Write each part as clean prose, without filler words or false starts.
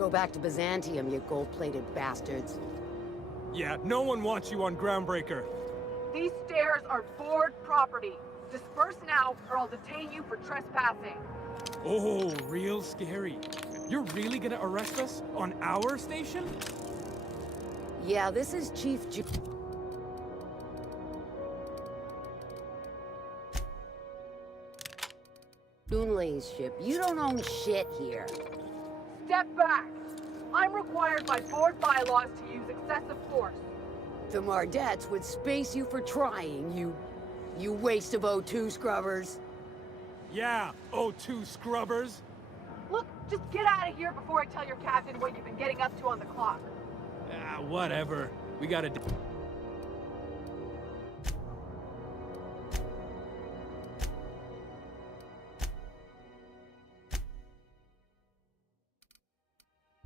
Go back to Byzantium, you gold-plated bastards. Yeah, no one wants you on Groundbreaker. These stairs are board property. Disperse now, or I'll detain you for trespassing. Oh, real scary. You're really gonna arrest us on our station? Yeah, this is Chief Junlei's ship. You don't own shit here. Step back! I'm required by board bylaws to use excessive force. The Mardettes would space you for trying, you waste of O2 scrubbers. Yeah, O2 scrubbers. Look, just get out of here before I tell your captain what you've been getting up to on the clock. Ah, whatever. We gotta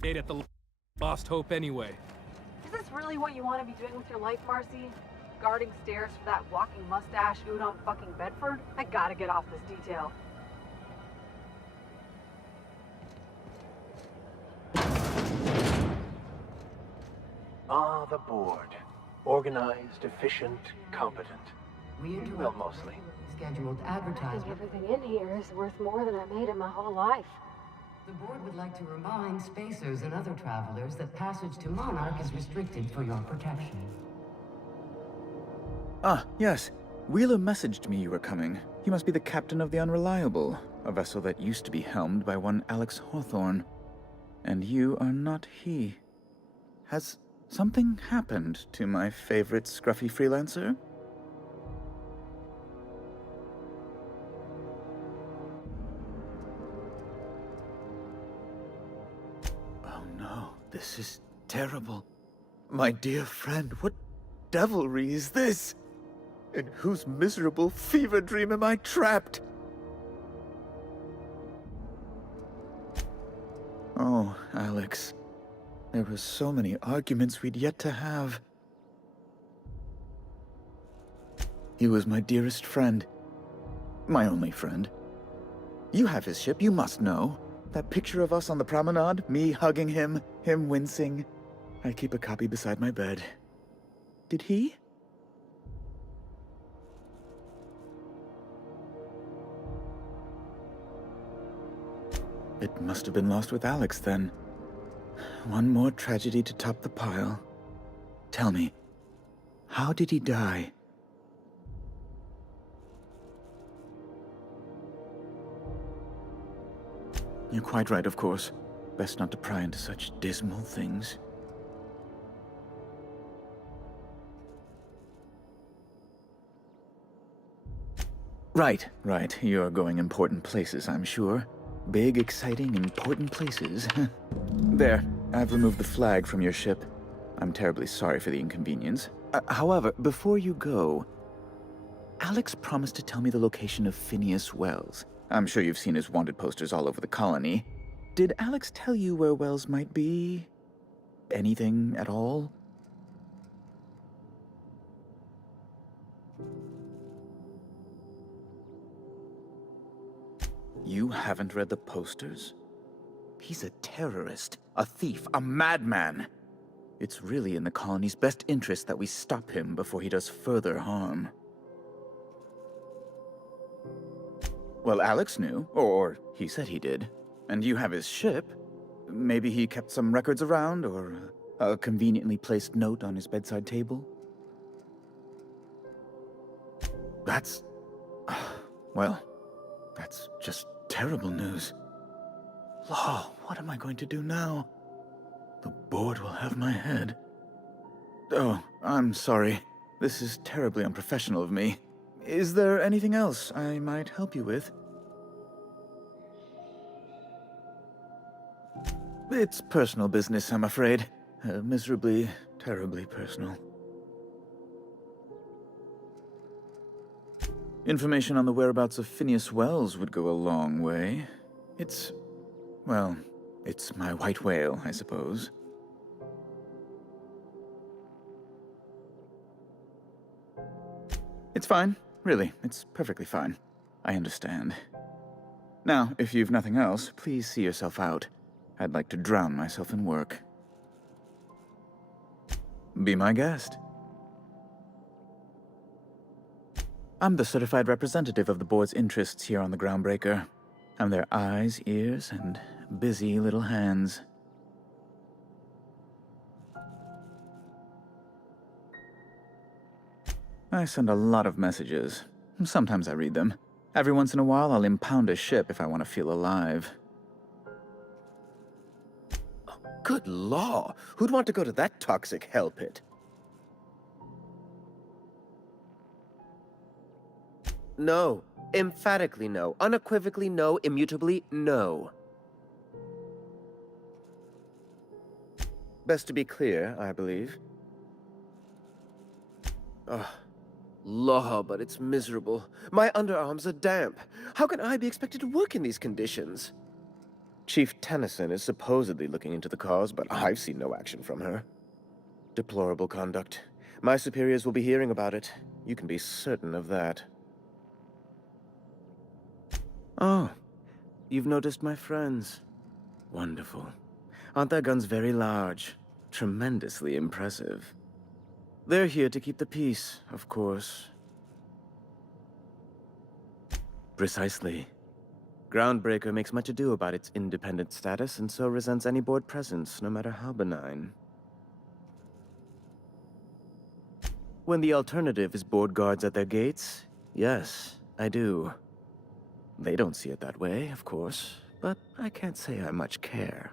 date at the Lost Hope anyway. Is this really what you want to be doing with your life, Marcy? Guarding stairs for that walking mustache Udon fucking Bedford? I gotta get off this detail. Ah, the board. Organized, efficient, competent. We Well, mostly. scheduled advertisement. Everything in here is worth more than I made in my whole life. The board would like to remind spacers and other travelers that passage to Monarch is restricted for your protection. Ah, yes. Wheeler messaged me you were coming. He must be the captain of the Unreliable, a vessel that used to be helmed by one Alex Hawthorne. And you are not he. Has something happened to my favorite scruffy freelancer? Oh no, this is terrible. My dear friend, what devilry is this? In whose miserable fever dream am I trapped? Oh, Alex. There were so many arguments we'd yet to have. He was my dearest friend. My only friend. You have his ship, you must know. That picture of us on the promenade, me hugging him, him wincing. I keep a copy beside my bed. Did he? It must have been lost with Alex, then. One more tragedy to top the pile. Tell me, how did he die? You're quite right, of course. Best not to pry into such dismal things. Right. You're going important places, I'm sure. Big, exciting, important places. There, I've removed the flag from your ship. I'm terribly sorry for the inconvenience. However, before you go, Alex promised to tell me the location of Phineas Wells. I'm sure you've seen his wanted posters all over the colony. Did Alex tell you where Wells might be? Anything at all? You haven't read the posters? He's a terrorist, a thief, a madman. It's really in the colony's best interest that we stop him before he does further harm. Well, Alex knew, or he said he did. And you have his ship. Maybe he kept some records around, or a conveniently placed note on his bedside table. That's... well, that's just terrible news. Law, what am I going to do now? The board will have my head. Oh, I'm sorry. This is terribly unprofessional of me. Is there anything else I might help you with? It's personal business, I'm afraid. Miserably, terribly personal. Information on the whereabouts of Phineas Wells would go a long way. Well, it's my white whale, I suppose. It's fine. Really, it's perfectly fine. I understand. Now, if you've nothing else, please see yourself out. I'd like to drown myself in work. Be my guest. I'm the certified representative of the board's interests here on the Groundbreaker. I'm their eyes, ears, and busy little hands. I send a lot of messages. Sometimes I read them. Every once in a while, I'll impound a ship if I want to feel alive. Good law! Who'd want to go to that toxic hell pit? No. Emphatically no. Unequivocally no. Immutably no. Best to be clear, I believe. Ugh. Law, but it's miserable. My underarms are damp. How can I be expected to work in these conditions? Chief Tennyson is supposedly looking into the cause, but I've seen no action from her. Deplorable conduct. My superiors will be hearing about it. You can be certain of that. Oh, you've noticed my friends. Wonderful. Aren't their guns very large? Tremendously impressive. They're here to keep the peace, of course. Precisely. Groundbreaker makes much ado about its independent status, and so resents any board presence, no matter how benign. When the alternative is board guards at their gates, yes, I do. They don't see it that way, of course, but I can't say I much care.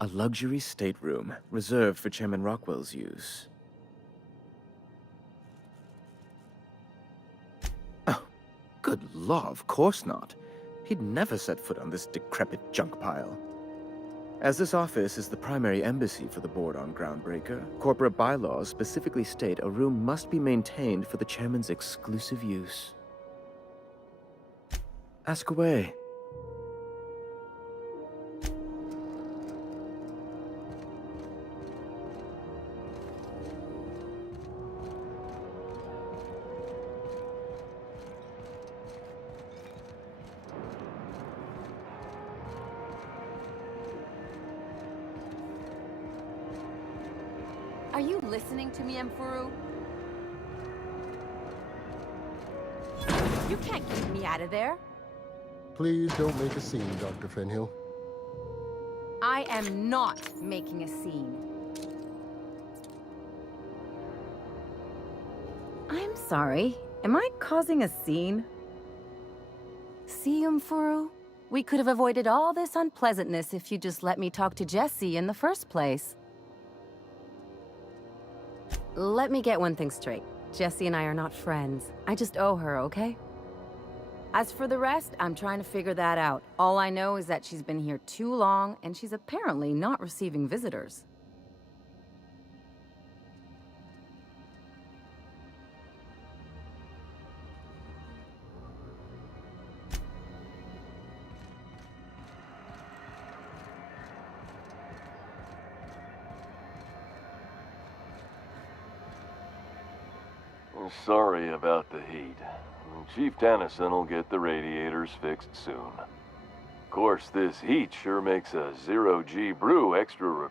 A luxury stateroom, reserved for Chairman Rockwell's use. Oh, good law, of course not. He'd never set foot on this decrepit junk pile. As this office is the primary embassy for the board on Groundbreaker, corporate bylaws specifically state a room must be maintained for the chairman's exclusive use. Ask away. Are you listening to me, Emfuru? You can't keep me out of there. Please don't make a scene, Dr. Fenhill. I am not making a scene. I'm sorry. Am I causing a scene? See, Emfuru? We could have avoided all this unpleasantness if you just let me talk to Jesse in the first place. Let me get one thing straight. Jessie and I are not friends. I just owe her, okay? As for the rest, I'm trying to figure that out. All I know is that she's been here too long, and she's apparently not receiving visitors. Sorry about the heat. Chief Tennyson will get the radiators fixed soon. Of course, this heat sure makes a zero-G brew extra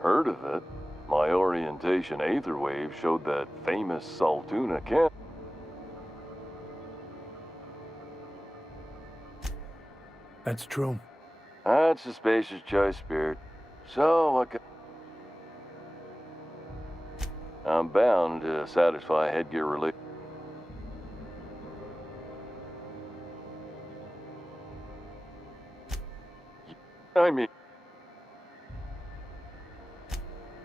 heard of it. My orientation aether wave showed that famous Saltuna camp. That's true. That's a spacious choice, Spirit. So, what can... I'm bound to satisfy headgear relief. I mean...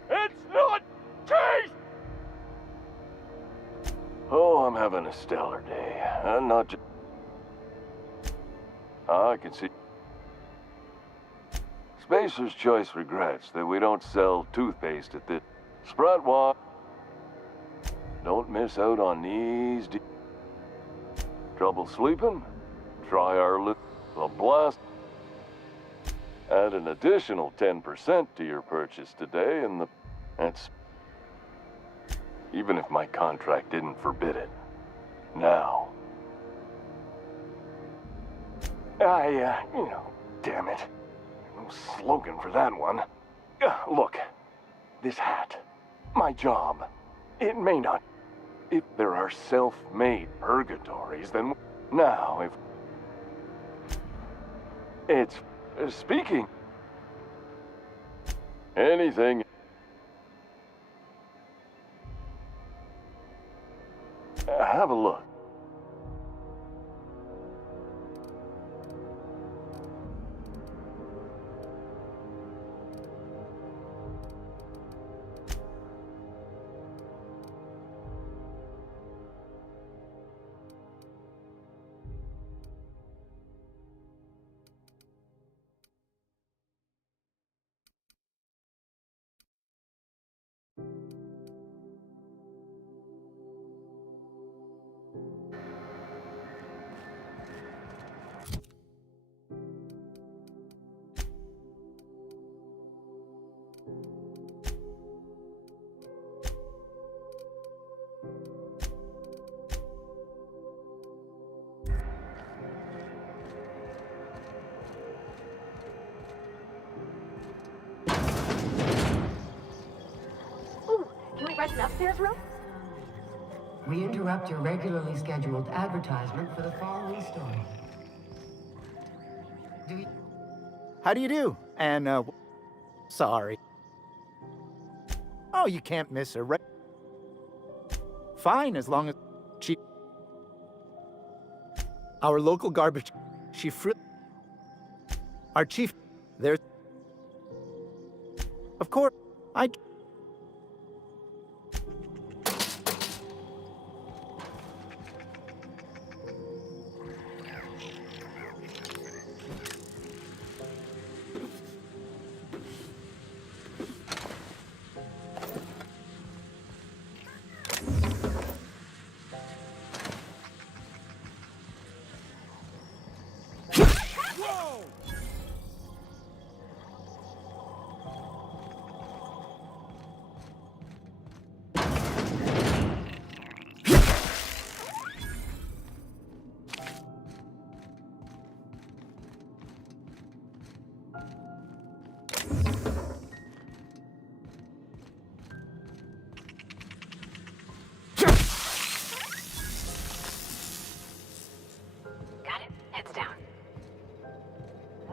It's not cheese! Oh, I'm having a stellar day. I'm not just... I can see... Spacer's Choice regrets that we don't sell toothpaste at this... Sprout Walk. Don't miss out on these... Trouble sleeping? Try our little blast. Add an additional 10% to your purchase today, and that's... Even if my contract didn't forbid it. Now. Damn it. No slogan for that one. Look, this hat, my job, it may not. If there are self-made purgatories, then now, if it's speaking anything. Have a look. Can we rent an upstairs room? We interrupt your regularly scheduled advertisement for the following story. How do you do? And, sorry. Oh, you can't miss her, right? Fine, as long as she... Our local garbage... Our chief... There's... Of course, I...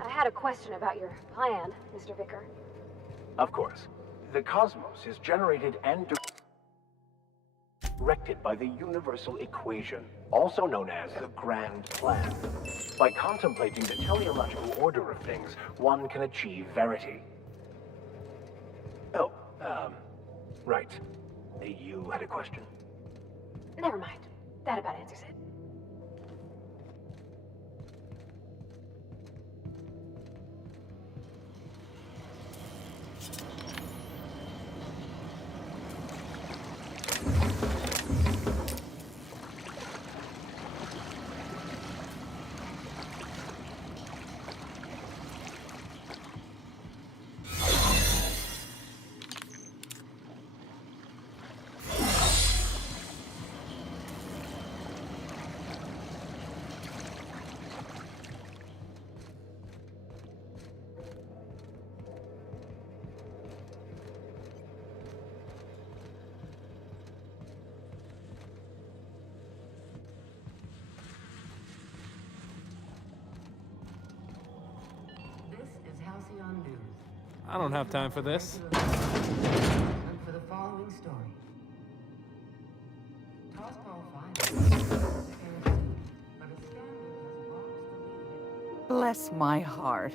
I had a question about your plan, Mr. Vicar. Of course. The cosmos is generated and directed by the universal equation, also known as the grand plan. By contemplating the teleological order of things, one can achieve verity. Oh, right. You had a question? Never mind. That about answers it. I don't have time for this. For the following story. Tossball finds but a scandal has robbed the lead. Bless my heart.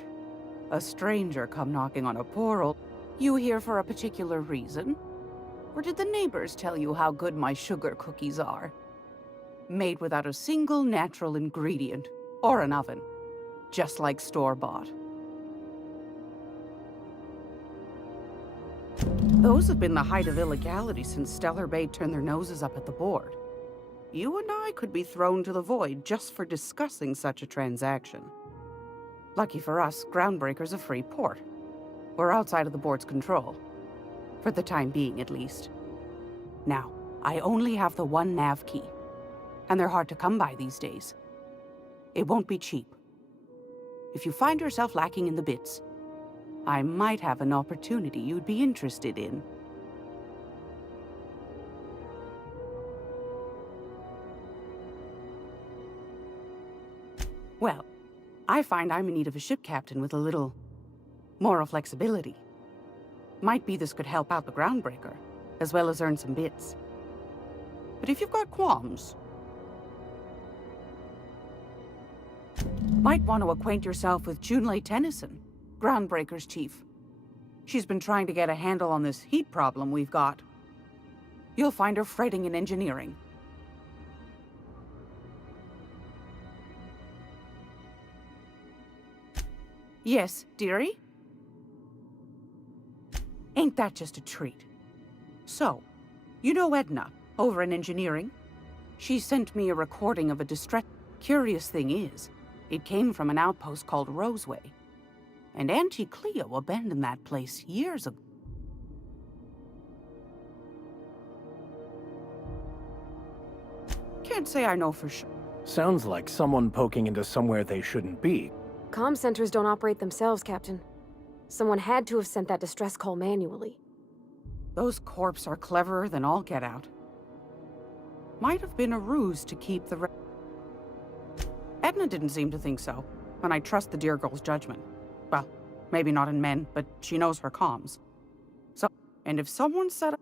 A stranger come knocking on a portal. You here for a particular reason? Or did the neighbors tell you how good my sugar cookies are? Made without a single natural ingredient, or an oven. Just like store-bought. Those have been the height of illegality since Stellar Bay turned their noses up at the board. You and I could be thrown to the void just for discussing such a transaction. Lucky for us, Groundbreaker's a free port. We're outside of the board's control. For the time being, at least. Now, I only have the one nav key. and they're hard to come by these days. It won't be cheap. If you find yourself lacking in the bits, I might have an opportunity you'd be interested in. Well, I find I'm in need of a ship captain with a little moral flexibility. Might be this could help out the groundbreaker, as well as earn some bits. But if you've got qualms, might want to acquaint yourself with Junlei Tennyson, Groundbreaker's chief. She's been trying to get a handle on this heat problem we've got. You'll find her fretting in engineering. Yes, dearie? Ain't that just a treat? So, you know Edna, over in engineering? She sent me a recording of a distress. Curious thing is, it came from an outpost called Roseway. And Auntie Cleo abandoned that place years ago. Can't say I know for sure. Sounds like someone poking into somewhere they shouldn't be. Comm centers don't operate themselves, Captain. Someone had to have sent that distress call manually. Those corps are cleverer than all get out. Might have been a ruse to keep the... Edna didn't seem to think so, and I trust the dear girl's judgment. Well, maybe not in men, but she knows her comms. So, and if someone set up...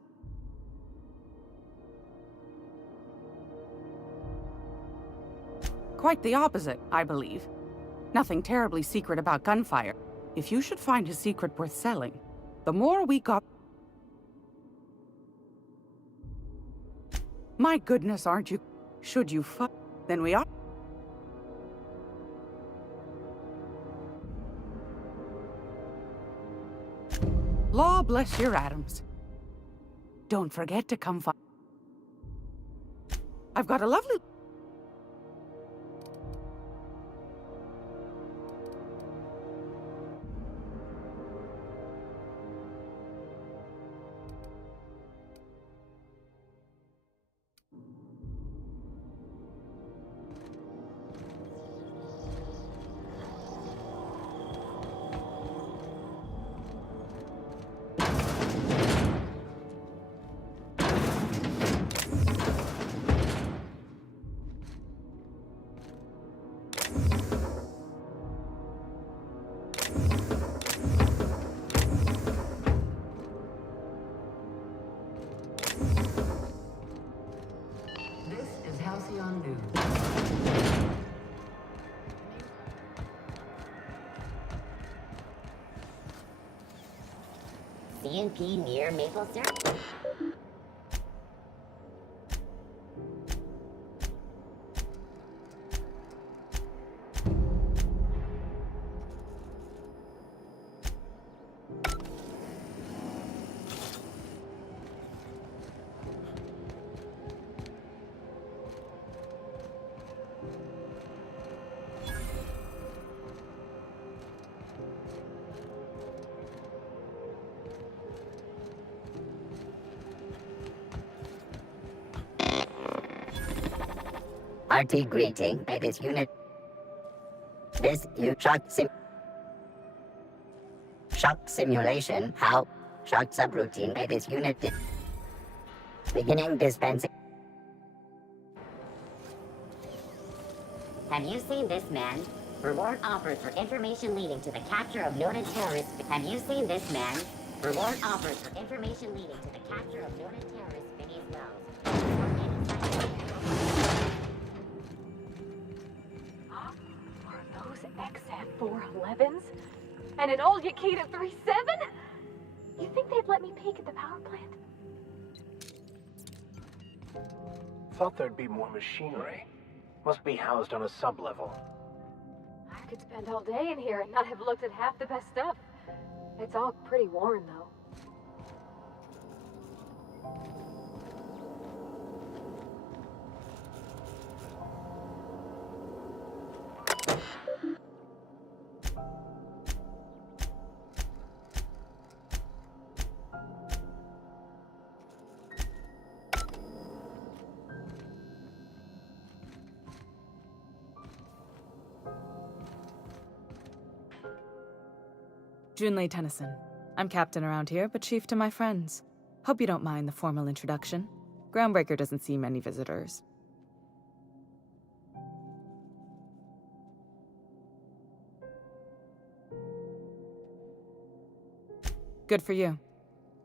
Quite the opposite, I believe. Nothing terribly secret about gunfire. If you should find a secret worth selling, the more we got... My goodness, aren't you? Should you then we are... Law bless your atoms. Don't forget to come find... I've got a lovely... CNP near maple syrup? RT greeting by this unit. This you shock simulation. How? Shock subroutine by this unit. Beginning dispensing. Have you seen this man? Reward offered for information leading to the capture of noted terrorists. Have you seen this man? Reward offered for information leading to the capture of noted terrorists beneath Wells. XF411s? And an old Yakita 37? You think they'd let me peek at the power plant? Thought there'd be more machinery. Must be housed on a sub-level. I could spend all day in here and not have looked at half the best stuff. It's all pretty worn, though. Junlei Tennyson. I'm captain around here, but chief to my friends. Hope you don't mind the formal introduction. Groundbreaker doesn't see many visitors. Good for you.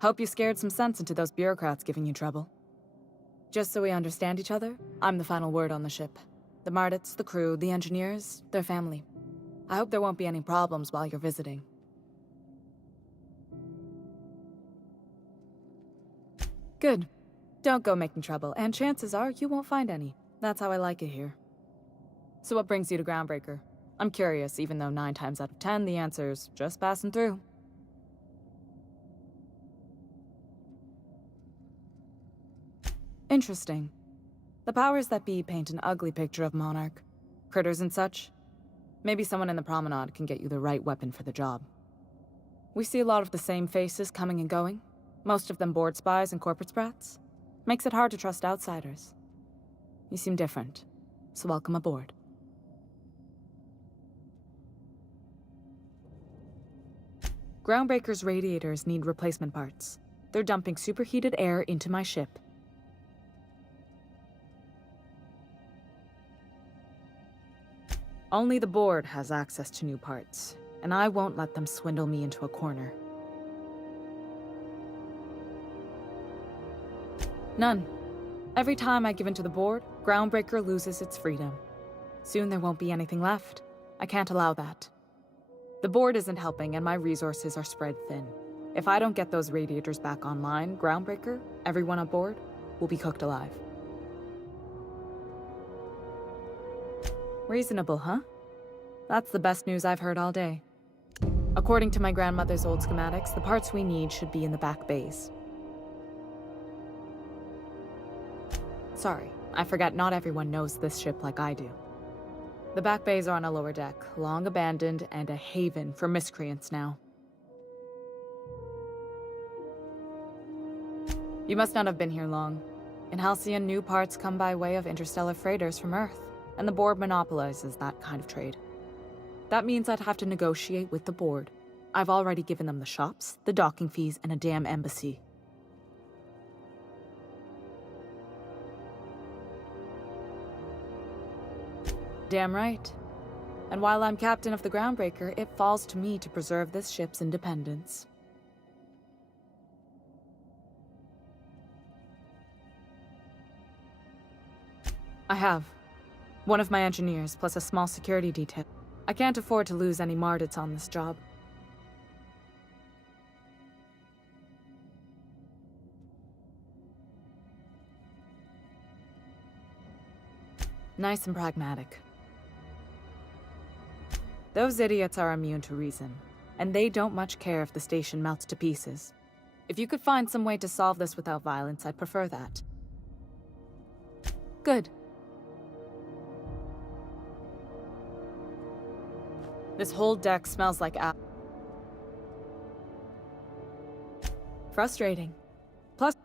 Hope you scared some sense into those bureaucrats giving you trouble. Just so we understand each other, I'm the final word on the ship. The Mardits, the crew, the engineers, their family. I hope there won't be any problems while you're visiting. Good. Don't go making trouble, and chances are you won't find any. That's how I like it here. So what brings you to Groundbreaker? I'm curious, even though 9 times out of 10 the answer's just passing through. Interesting. The powers that be paint an ugly picture of Monarch. Critters and such. Maybe someone in the promenade can get you the right weapon for the job. We see a lot of the same faces coming and going. Most of them board spies and corporate sprats. Makes it hard to trust outsiders. You seem different, so welcome aboard. Groundbreaker's radiators need replacement parts. They're dumping superheated air into my ship. Only the board has access to new parts, and I won't let them swindle me into a corner. None. Every time I give in to the board, Groundbreaker loses its freedom. Soon there won't be anything left. I can't allow that. The board isn't helping, and my resources are spread thin. If I don't get those radiators back online, Groundbreaker, everyone aboard, will be cooked alive. Reasonable, huh? That's the best news I've heard all day. According to my grandmother's old schematics, the parts we need should be in the back bays. Sorry, I forgot not everyone knows this ship like I do. The back bays are on a lower deck, long abandoned and a haven for miscreants now. You must not have been here long. In Halcyon, new parts come by way of interstellar freighters from Earth, and the board monopolizes that kind of trade. That means I'd have to negotiate with the board. I've already given them the shops, the docking fees, and a damn embassy. Damn right. And while I'm captain of the Groundbreaker, it falls to me to preserve this ship's independence. I have. One of my engineers, plus a small security detail. I can't afford to lose any Mardits on this job. Nice and pragmatic. Those idiots are immune to reason, and they don't much care if the station melts to pieces. If you could find some way to solve this without violence, I'd prefer that. Good. This whole deck smells like frustrating. Plus...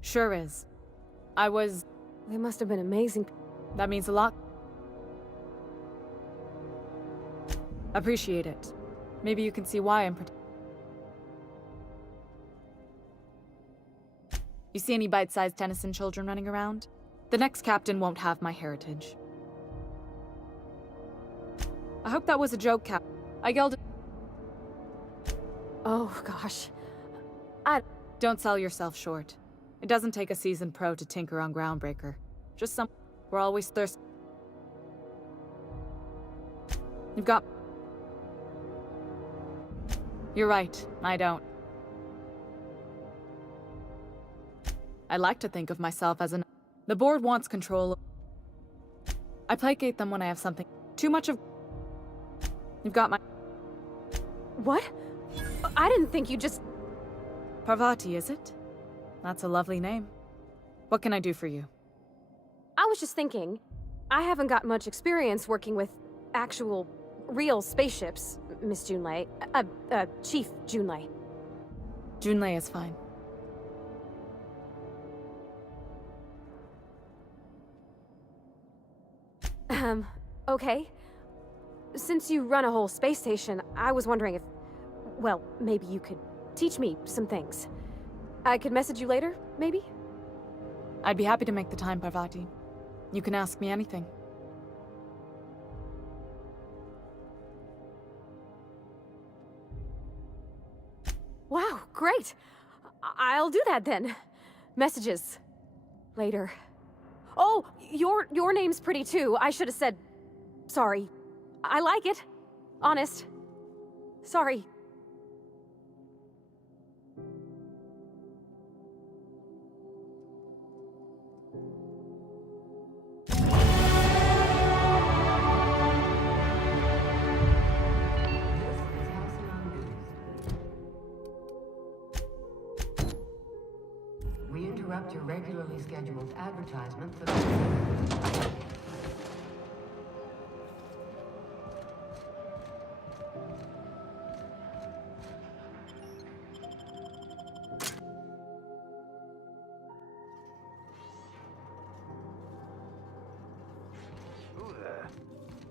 Sure is. They must have been amazing. That means a lot. Appreciate it. Maybe you can see why I'm You see any bite-sized Tennyson children running around? The next captain won't have my heritage. I hope that was a joke, Cap. I yelled. Oh, gosh. Don't sell yourself short. It doesn't take a seasoned pro to tinker on Groundbreaker. Just some... We're always thirsty. You've got... You're right, I don't. I like to think of myself as an... The board wants control. I placate them when I have something... Too much of... You've got my... What? I didn't think you just... Parvati, is it? That's a lovely name. What can I do for you? I was just thinking, I haven't got much experience working with actual, real spaceships, Miss Junlei. Chief Junlei. Junlei is fine. Okay. since you run a whole space station, I was wondering if, well, maybe you could teach me some things. I could message you later, maybe? I'd be happy to make the time, Parvati. You can ask me anything. Wow, great. I'll do that then. Messages. Later. Oh, your name's pretty too. I should have said sorry. I like it. Honest. Sorry. We interrupt your regularly scheduled advertisement for the... Who there?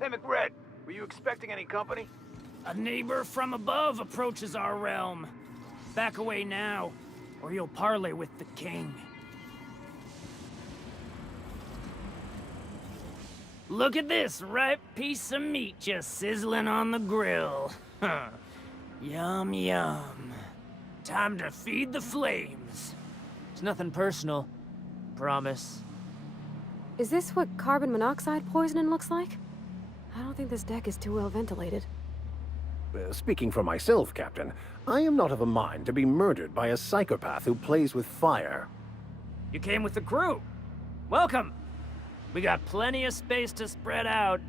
Hey, McRed, were you expecting any company? A neighbor from above approaches our realm. Back away now, or you'll parley with the king. Look at this ripe piece of meat just sizzling on the grill. Yum, yum. Time to feed the flames. It's nothing personal. Promise. Is this what carbon monoxide poisoning looks like? I don't think this deck is too well ventilated. Speaking for myself, Captain, I am not of a mind to be murdered by a psychopath who plays with fire. You came with the crew. Welcome. We got plenty of space to spread out,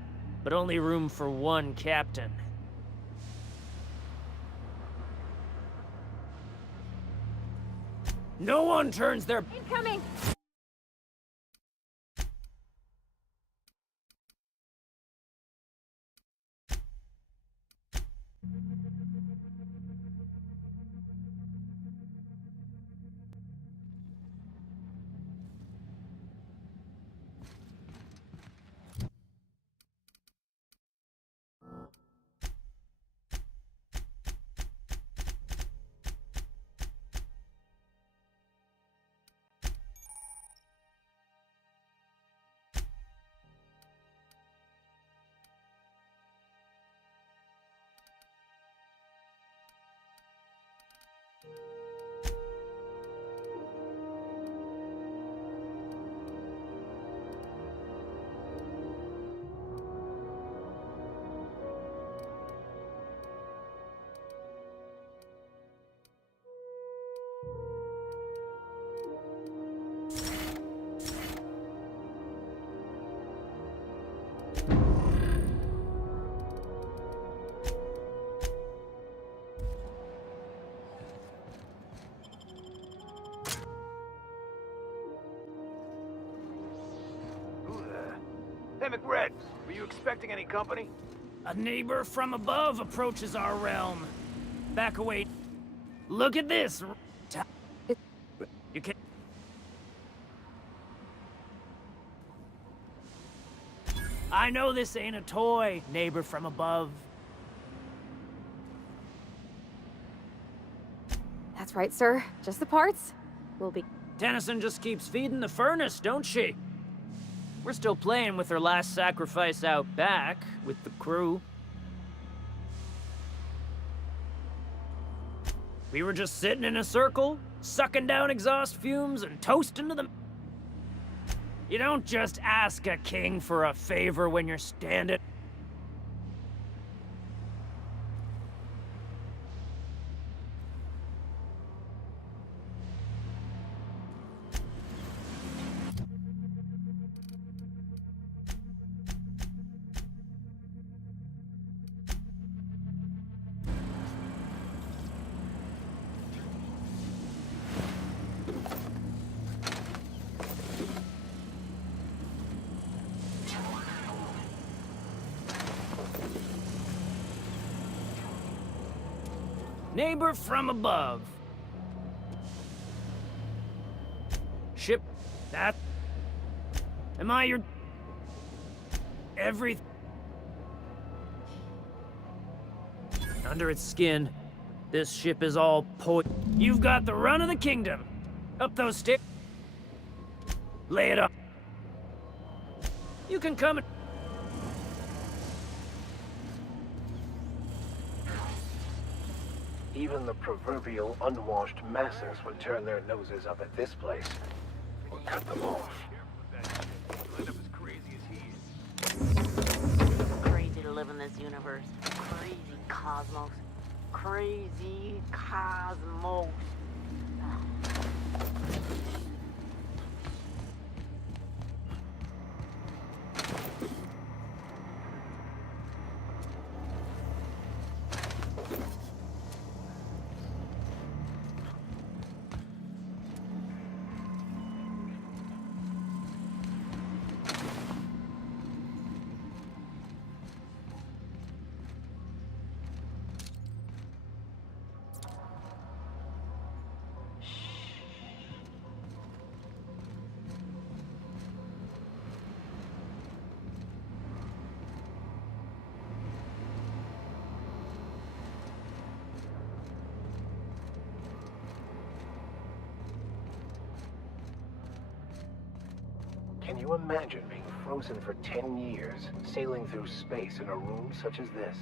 but only room for one captain. No one turns their... Incoming! Hey, McRed, were you expecting any company? A neighbor from above approaches our realm. Back away. Look at this. You can... I know this ain't a toy, neighbor from above. That's right, sir. Just the parts. We'll be... Tennyson just keeps feeding the furnace, don't she? We're still playing with her last sacrifice out back, with the crew. We were just sitting in a circle, sucking down exhaust fumes and toasting to them. You don't just ask a king for a favor when you're standing. Neighbor from above. Ship that. Am I your... Under its skin, this ship is all You've got the run of the kingdom. Up those stairs. Lay it up. You can come and... Even the proverbial unwashed masses would turn their noses up at this place. Or cut them off. Crazy to live in this universe. Crazy cosmos. Crazy cosmos. Can you imagine being frozen for 10 years, sailing through space in a room such as this?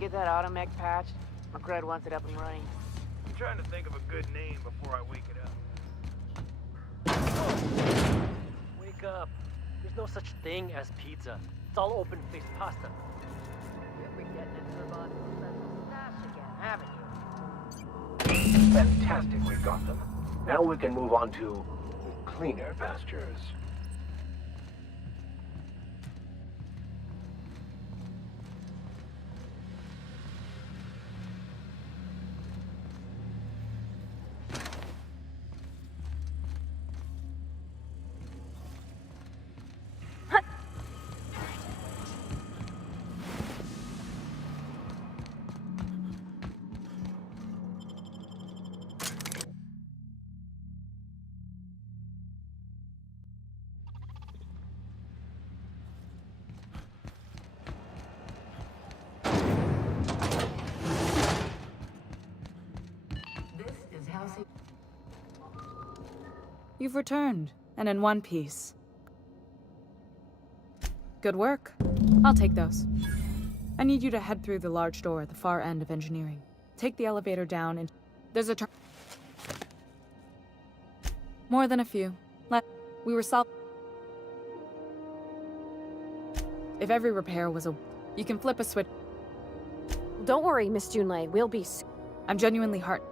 Get that automech patch? McGred wants it up and running. I'm trying to think of a good name before I wake it up. Wake up. There's no such thing as pizza. It's all open-faced pasta. You're forgetting it, Servon. That's again, haven't you? Fantastic, we've got them. Now we can move on to cleaner pastures. You've returned, and in one piece. Good work. I'll take those. I need you to head through the large door at the far end of engineering. Take the elevator down and... There's a turn... More than a few. We were If every repair was a... You can flip a switch... Don't worry, Miss Junlei. We'll be... I'm genuinely heart...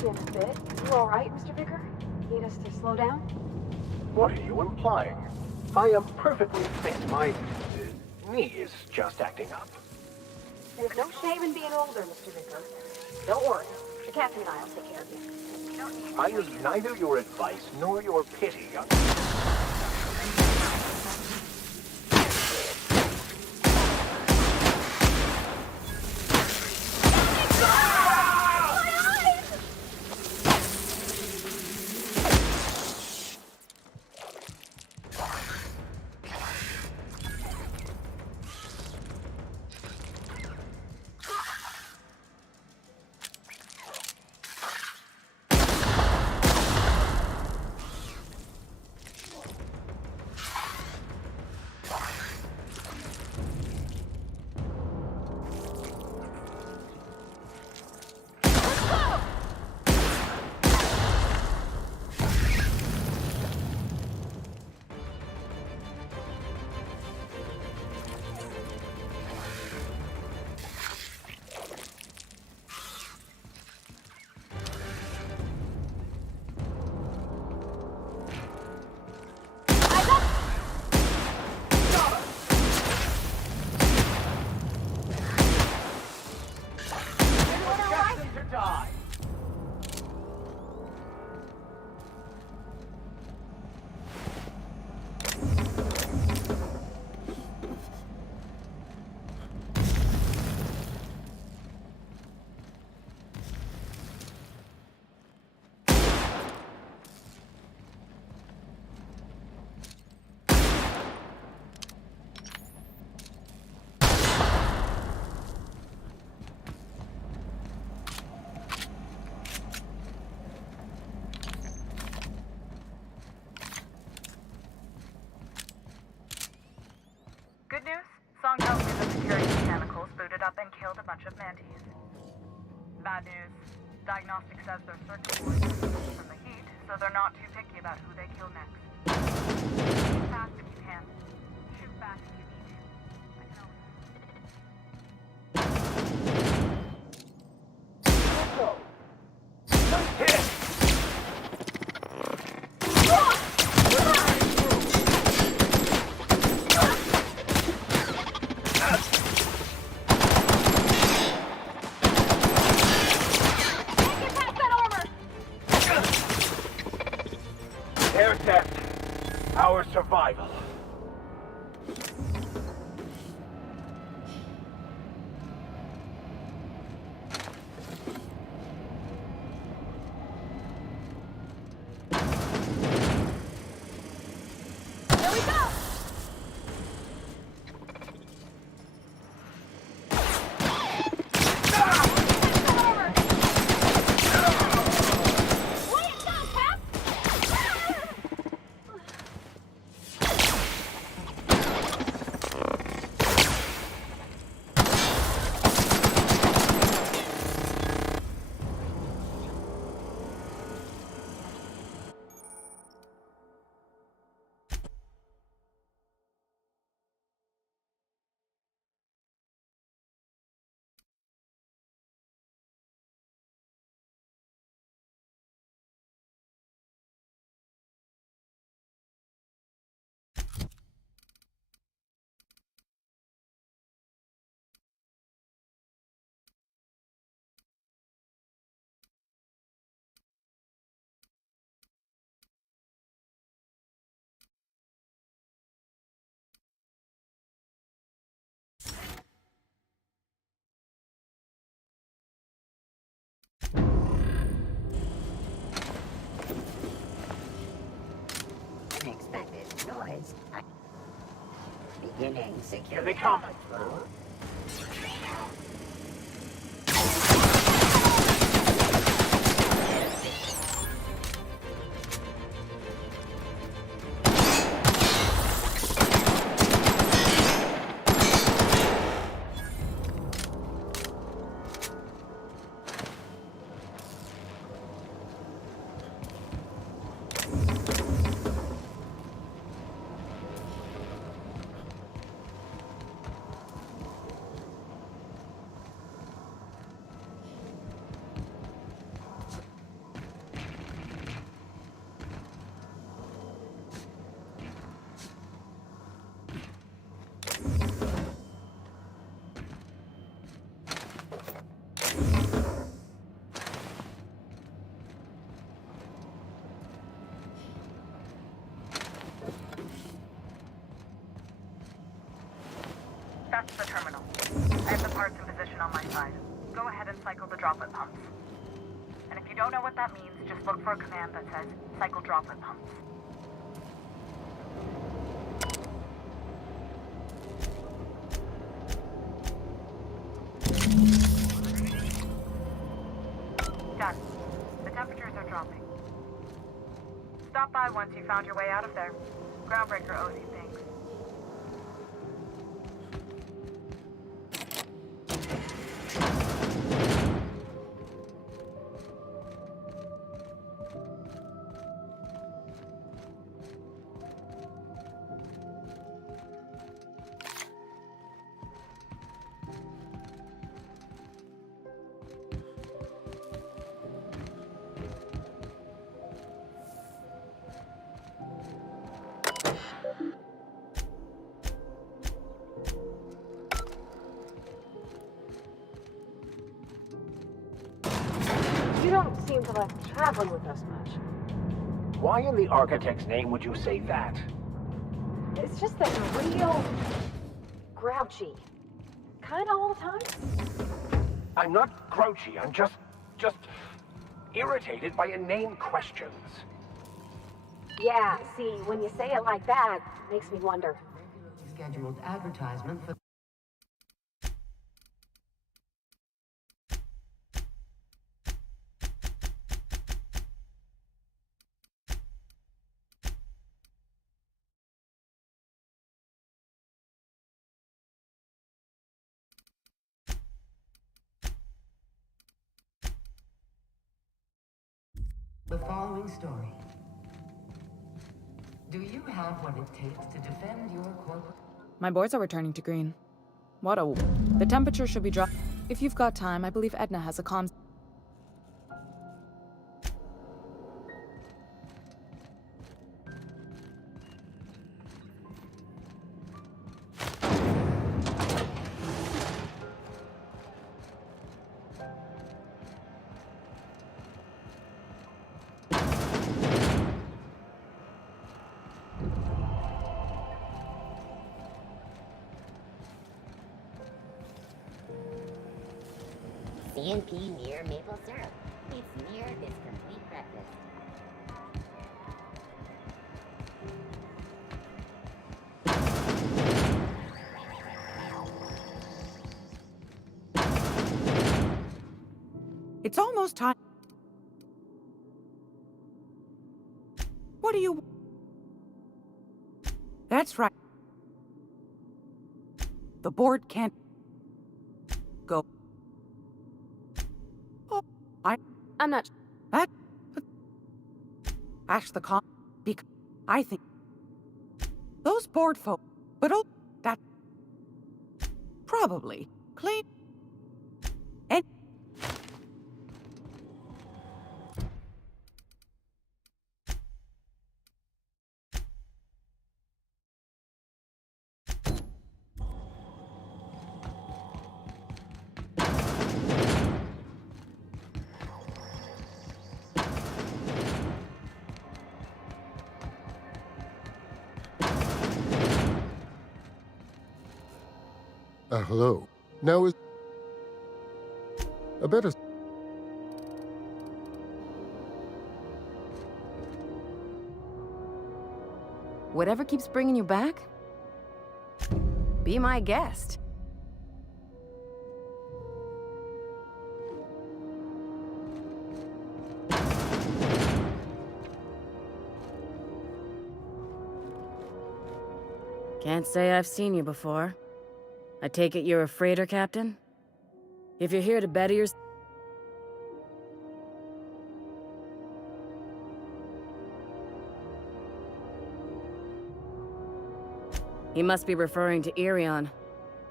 In a bit. You all right, Mr. Vicker? Need us to slow down? What are you implying? I am perfectly fit. My knee is just acting up. There's no shame in being older, Mr. Vicker. Don't worry. The captain and I will take care of you. I need neither your advice nor your pity. Good news? Song tells me the security mechanicals booted up and killed a bunch of mantis. Bad news. Diagnostic says their circuit boards are freezing from the heat, so they're not too picky about who they kill next. Shoot fast if you can. Shoot back if you need to. I can always... Nice hit! Their death, our survival. Here we go! Unexpected noise. Beginning security. Here they come. That's the terminal. I have the parts in position on my side. Go ahead and cycle the droplet pumps. And if you don't know what that means, just look for a command that says, cycle droplet pumps. Done. The temperatures are dropping. Stop by once you found your way out of there. Groundbreaker owes you things. You don't seem to like traveling with us much. Why in the architect's name would you say that? It's just that you're real grouchy. Kinda all the time. I'm not grouchy, I'm just irritated by inane questions. Yeah, see, when you say it like that, it makes me wonder. Scheduled advertisement for The following story. Do you have what it takes to defend your corporate? My boards are returning to green. What a... The temperature should be dropped. If you've got time, I believe Edna has a comms... CNP near maple syrup. It's near this complete breakfast. It's almost time. What do you... That's right. The board can't... go. Oh, I'm not... That... Ask the con... Because I think... Those board folk... But oh... That... Probably... Clean... And... Hello. Now is... a better... Whatever keeps bringing you back? Be my guest. Can't say I've seen you before. I take it you're a freighter captain? If you're here to better your... He must be referring to Irion.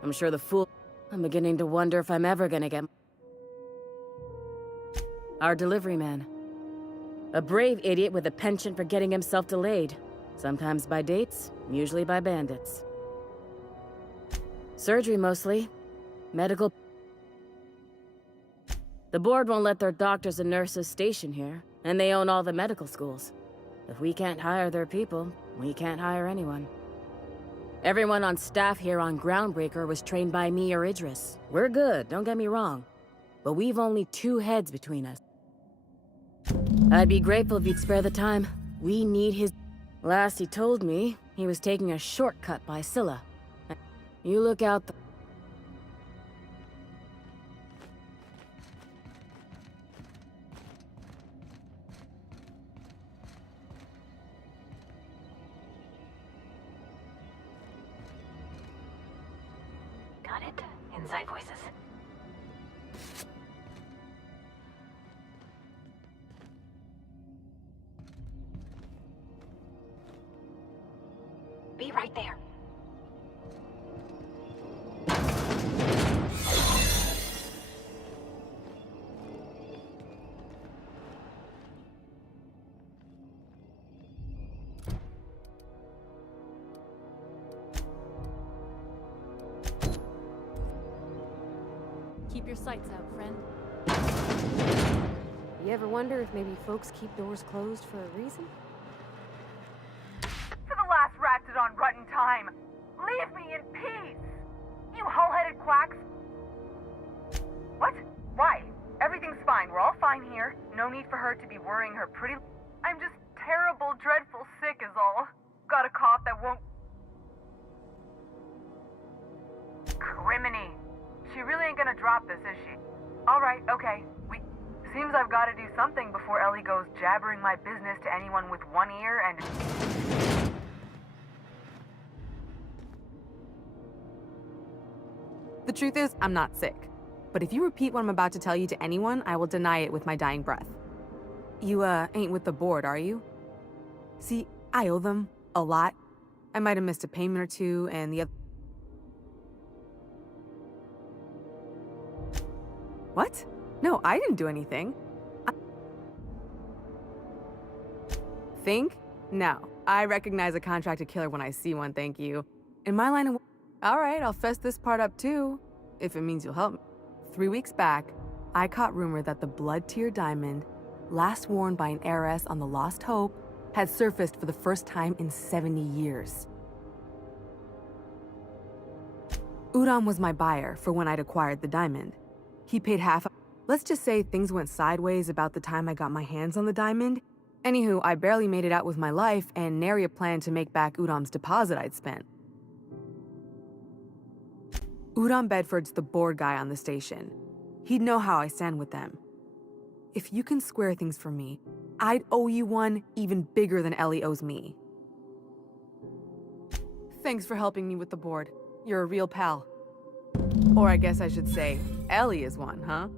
I'm sure the fool... I'm beginning to wonder if I'm ever gonna get... Our delivery man. A brave idiot with a penchant for getting himself delayed. Sometimes by dates, usually by bandits. Surgery mostly. Medical... The board won't let their doctors and nurses station here, and they own all the medical schools. If we can't hire their people, we can't hire anyone. Everyone on staff here on Groundbreaker was trained by me or Idris. We're good, don't get me wrong. But we've only 2 heads between us. I'd be grateful if you'd spare the time. We need his... Last he told me, he was taking a shortcut by Scylla. You look out the... Got it? Inside voices. Be right there. Keep your sights out, friend. You ever wonder if maybe folks keep doors closed for a reason? For the last Ratdodon rotten time, leave me in peace! You hull-headed quacks! What? Why? Everything's fine. We're all fine here. No need for her to be worrying her pretty... I'm just terrible, dreadful sick is all. Got a cough that won't... Criminy. She really ain't gonna drop this, is she? Alright, okay. Seems I've gotta do something before Ellie goes jabbering my business to anyone with one ear and... The truth is, I'm not sick. But if you repeat what I'm about to tell you to anyone, I will deny it with my dying breath. You, ain't with the board, are you? See, I owe them a lot. I might have missed a payment or two, and the other... What? No, I didn't do anything. Think? No. I recognize a contracted killer when I see one, thank you. In my line of... Alright, I'll fess this part up too, if it means you'll help me. 3 weeks back, I caught rumor that the Blood Tier diamond, last worn by an heiress on the Lost Hope, had surfaced for the first time in 70 years. Udom was my buyer for when I'd acquired the diamond. He paid half. Let's just say things went sideways about the time I got my hands on the diamond. Anywho, I barely made it out with my life, and nary a plan to make back Udom's deposit I'd spent. Udom Bedford's the board guy on the station. He'd know how I stand with them. If you can square things for me, I'd owe you one even bigger than Ellie owes me. Thanks for helping me with the board. You're a real pal. Or I guess I should say, Ellie is one, huh?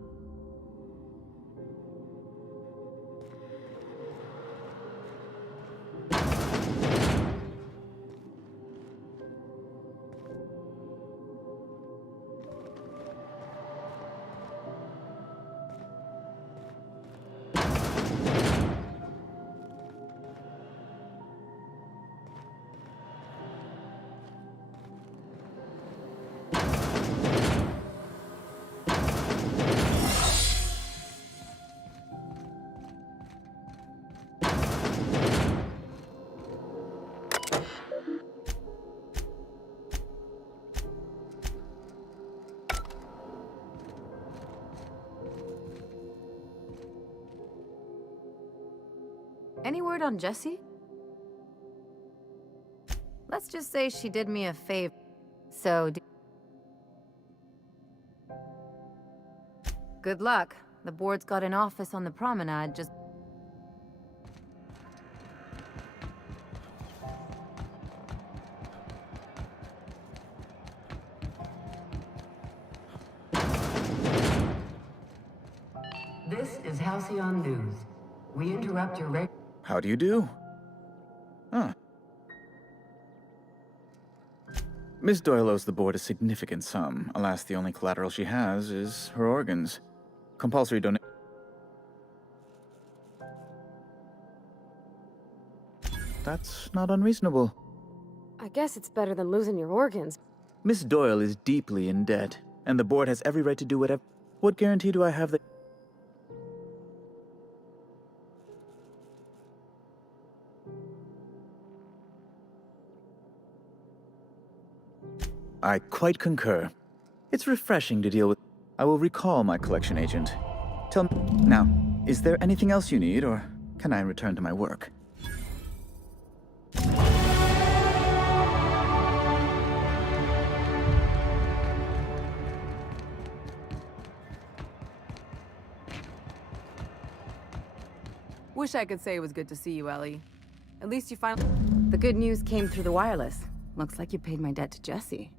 Any word on Jessie? Let's just say she did me a favor. So, good luck. The board's got an office on the promenade, just... This is Halcyon News. We interrupt your How do you do? Huh. Miss Doyle owes the board a significant sum. Alas, the only collateral she has is her organs. Compulsory donation. That's not unreasonable. I guess it's better than losing your organs. Miss Doyle is deeply in debt, and the board has every right to do whatever... What guarantee do I have that... I quite concur. It's refreshing to deal with... I will recall my collection agent. Tell me... Now, is there anything else you need, or can I return to my work? Wish I could say it was good to see you, Ellie. At least you finally... The good news came through the wireless. Looks like you paid my debt to Jessie.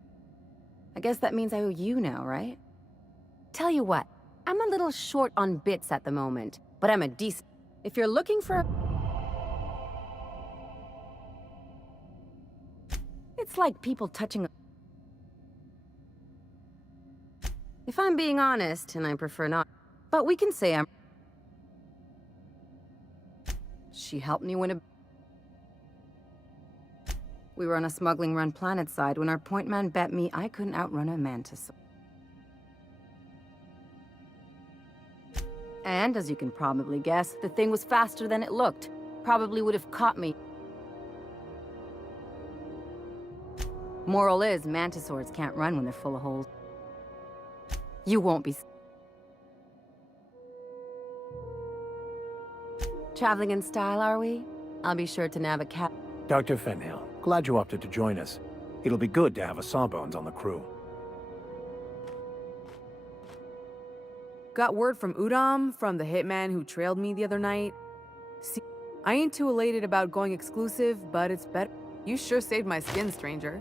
I guess that means I owe you now, right? Tell you what, I'm a little short on bits at the moment, but I'm a decent... If you're looking for... It's like people touching... If I'm being honest, and I prefer not, but we can say I'm... She helped me win a... We were on a smuggling run planet side when our point man bet me I couldn't outrun a mantis. And as you can probably guess, the thing was faster than it looked. Probably would have caught me. Moral is, mantisaurs can't run when they're full of holes. You won't be... Traveling in style, are we? I'll be sure to nab a cat. Dr. Fenhill, glad you opted to join us. It'll be good to have a Sawbones on the crew. Got word from Udom, from the hitman who trailed me the other night. See, I ain't too elated about going exclusive, but it's better. You sure saved my skin, stranger.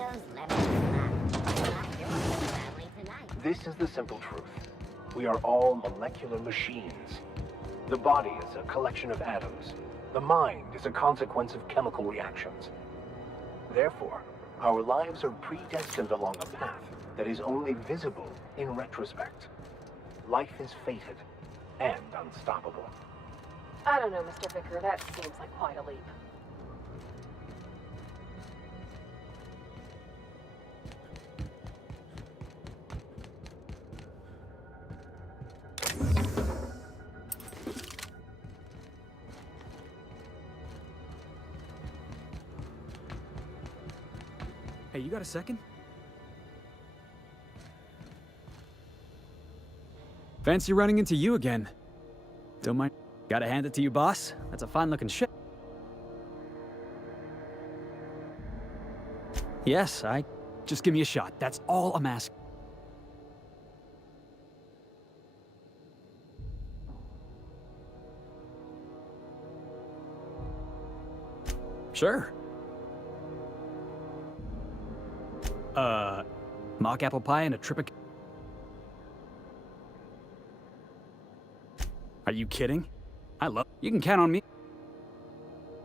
tomatoes, lemons, and you're family tonight. This is the simple truth. We are all molecular machines. The body is a collection of atoms. The mind is a consequence of chemical reactions. Therefore, our lives are predestined along a path that is only visible in retrospect. Life is fated and unstoppable. I don't know, Mr. Vicker. That seems like quite a leap. Hey, you got a second? Fancy running into you again. Don't mind. Gotta hand it to you, boss. That's a fine-looking ship. Yes, just give me a shot. That's all I'm asking. Sure. Mock apple pie and a trip of... Are you kidding? You can count on me.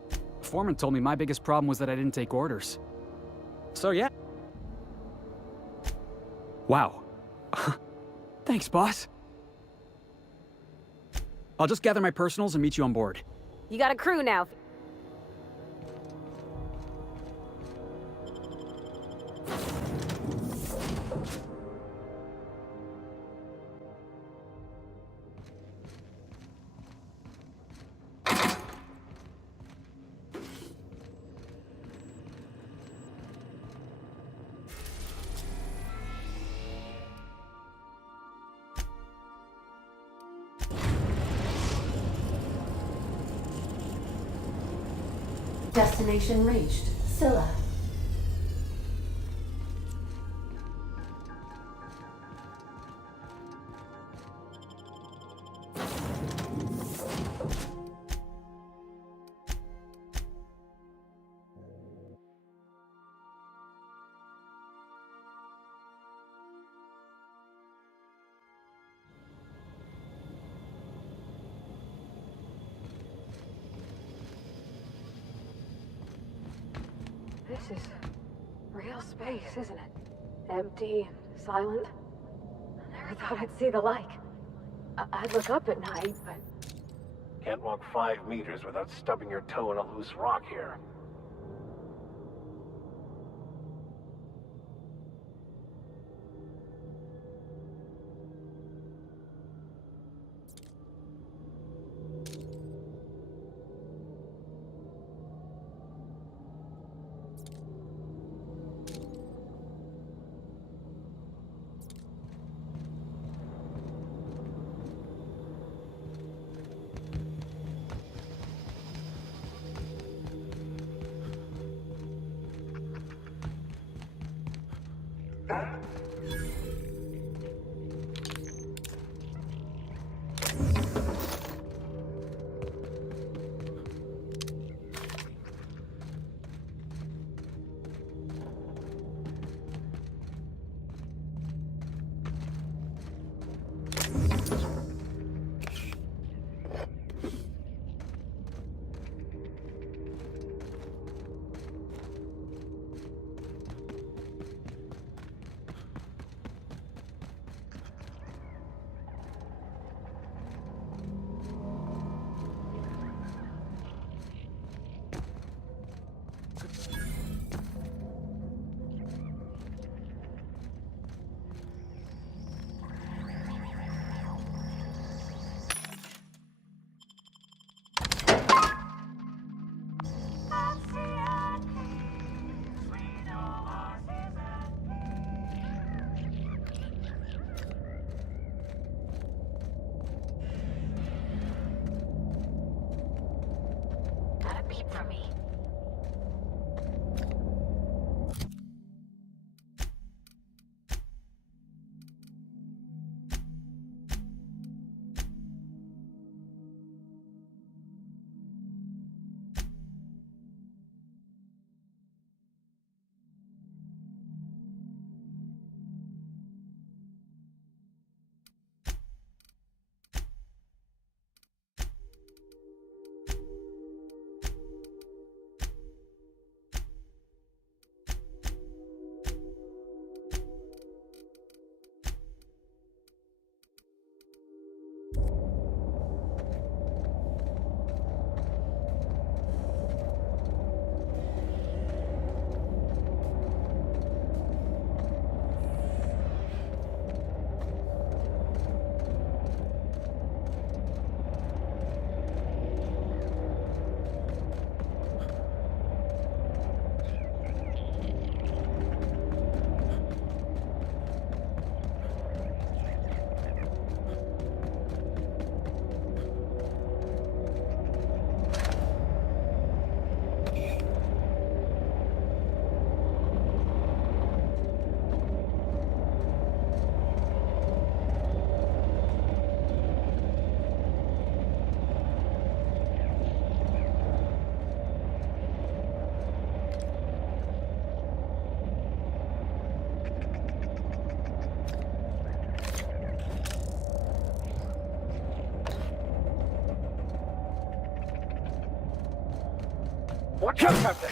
The foreman told me my biggest problem was that I didn't take orders. So yeah. Wow. Thanks, boss. I'll just gather my personals and meet you on board. You got a crew now. Destination reached. Scylla. This is real space, isn't it? Empty and silent. I never thought I'd see the like. I'd look up at night, but... Can't walk 5 meters without stubbing your toe in a loose rock here. Got a beep from me. Watch out, Captain!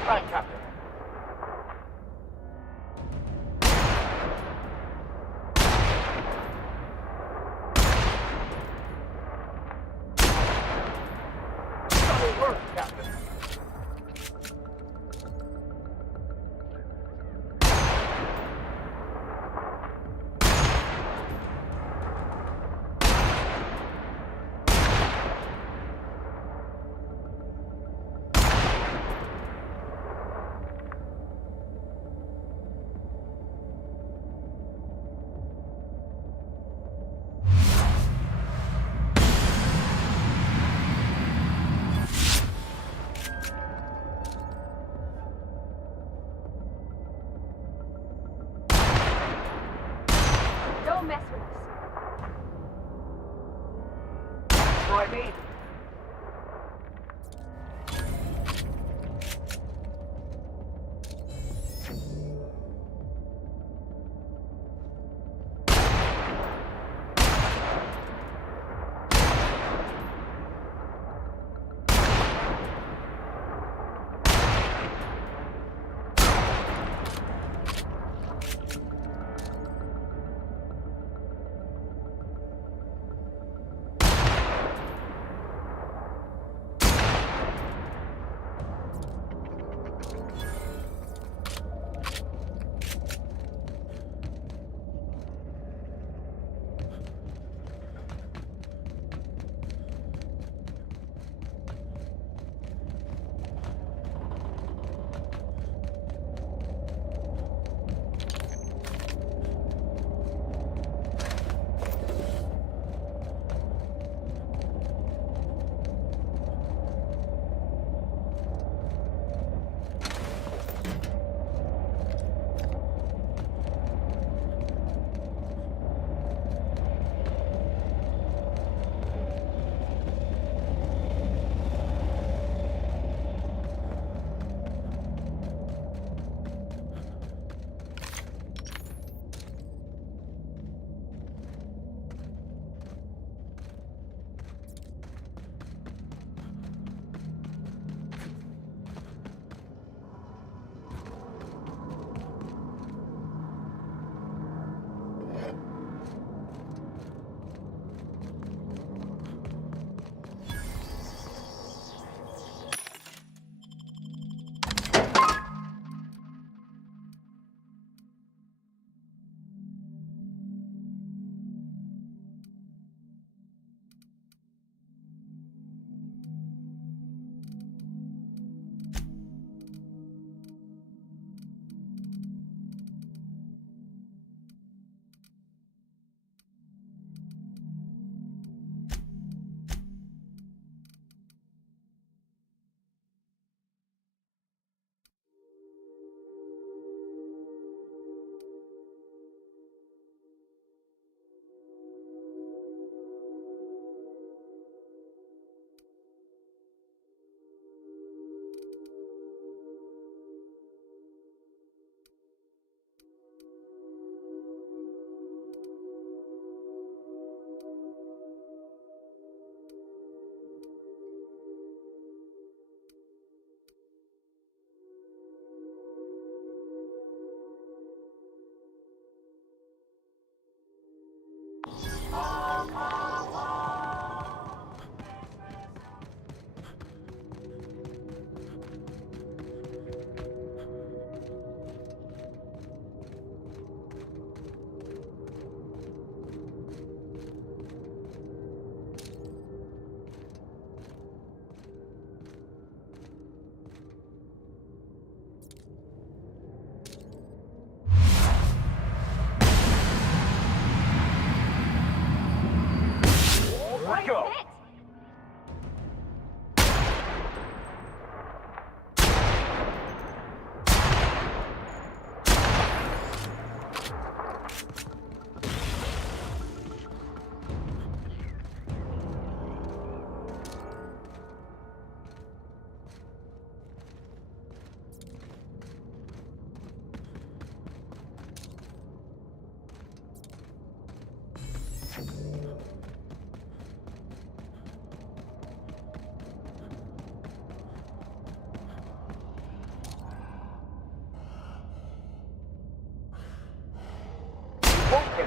your back, Captain. Solid work, Captain. Don't mess with us. That's what I mean.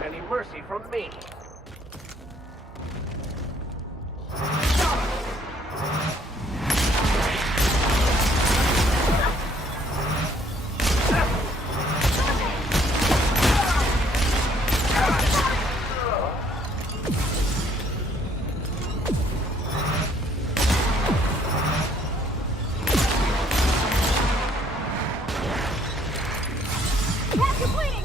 get any mercy from me. Cap, you're bleeding!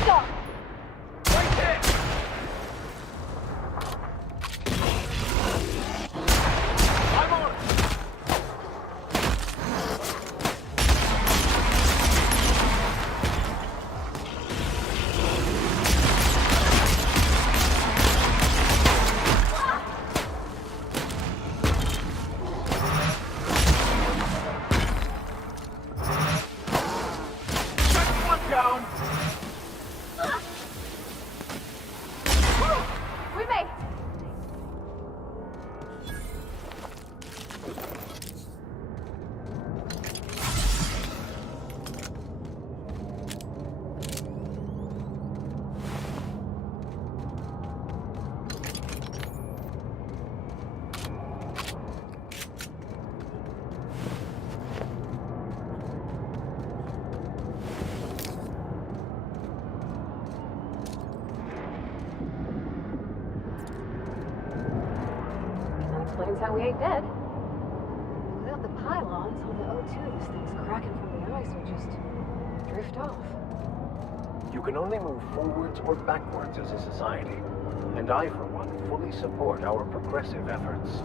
Michael! Right there! I'm on it! Second one down! We made it! That explains how we ain't dead. Without the pylons, all the O2 this thing's cracking from the ice would just drift off. You can only move forwards or backwards as a society, and I, for one, fully support our progressive efforts.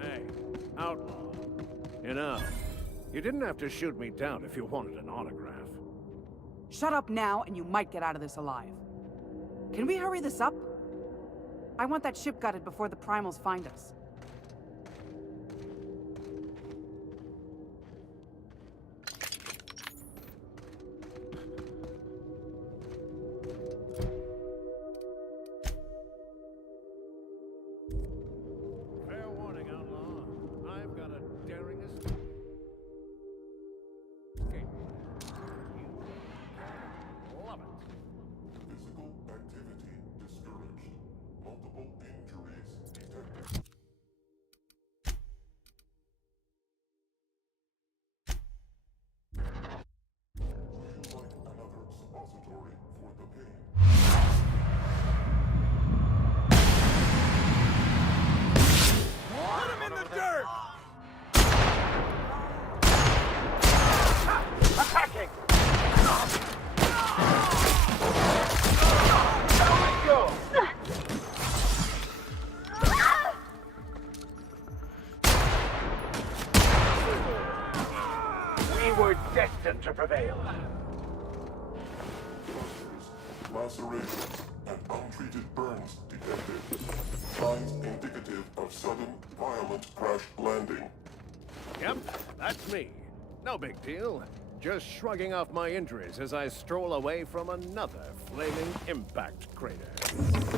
Hey, outlaw. You know, you didn't have to shoot me down if you wanted an autograph. Shut up now, and you might get out of this alive. Can we hurry this up? I want that ship gutted before the primals find us. Fair warning, outlaw. I've got a daring escape. Love it. Physical activity discouraged. Multiple injuries detected. Would you like another suppository for the pain? Put him in the dirt! Attacking! Down we go! We were destined to prevail. Lacerations and untreated burns detected. Signs indicative of sudden, violent crash landing. Yep, that's me. No big deal. Just shrugging off my injuries as I stroll away from another flaming impact crater.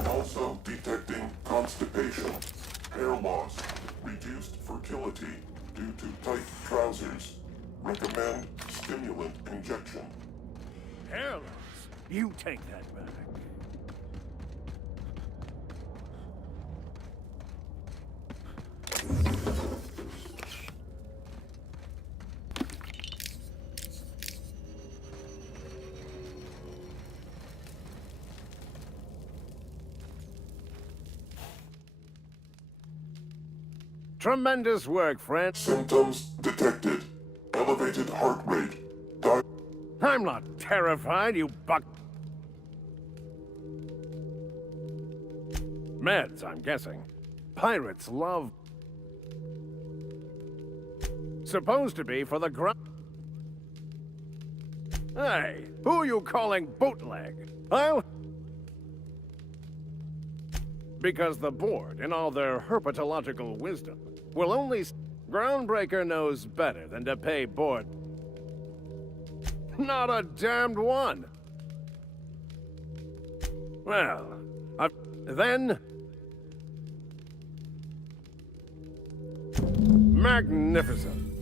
Also detecting constipation, hair loss, reduced fertility due to tight trousers. Recommend stimulant injection. Hair loss? You take that back. Tremendous work, friend. Symptoms detected. elevated heart rate. I'm not terrified, you buck. Meds, I'm guessing. Pirates love. Supposed to be for the grunt. Hey, who are you calling bootleg? Because the board, in all their herpetological wisdom, will only... Groundbreaker knows better than to pay board. Not a damned one! Well, then... Magnificent.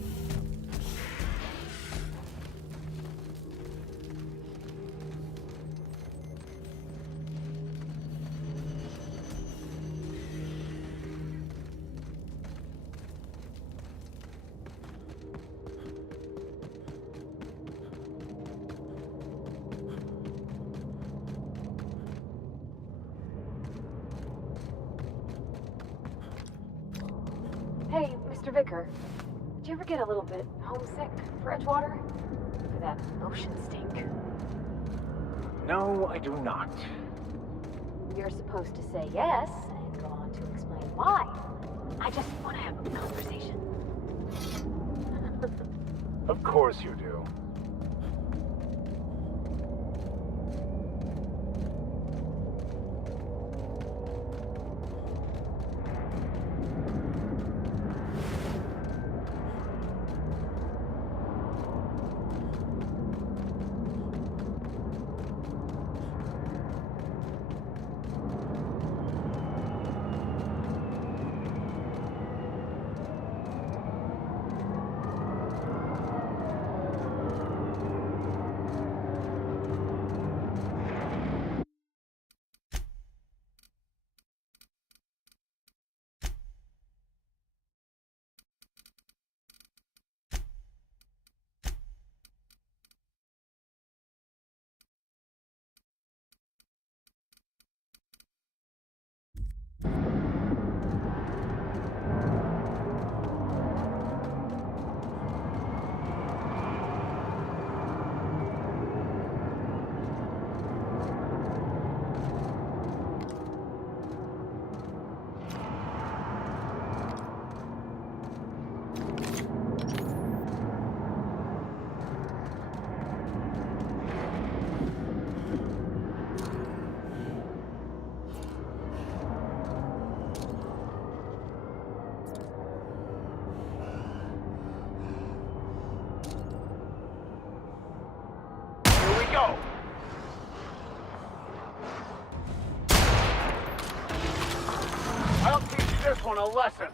Hey, Mr. Vicker. Did you ever get a little bit homesick for Edgewater? For that ocean stink? No, I do not. You're supposed to say yes and go on to explain why. I just want to have a conversation. Of course you do. Go! I'll teach this one a lesson.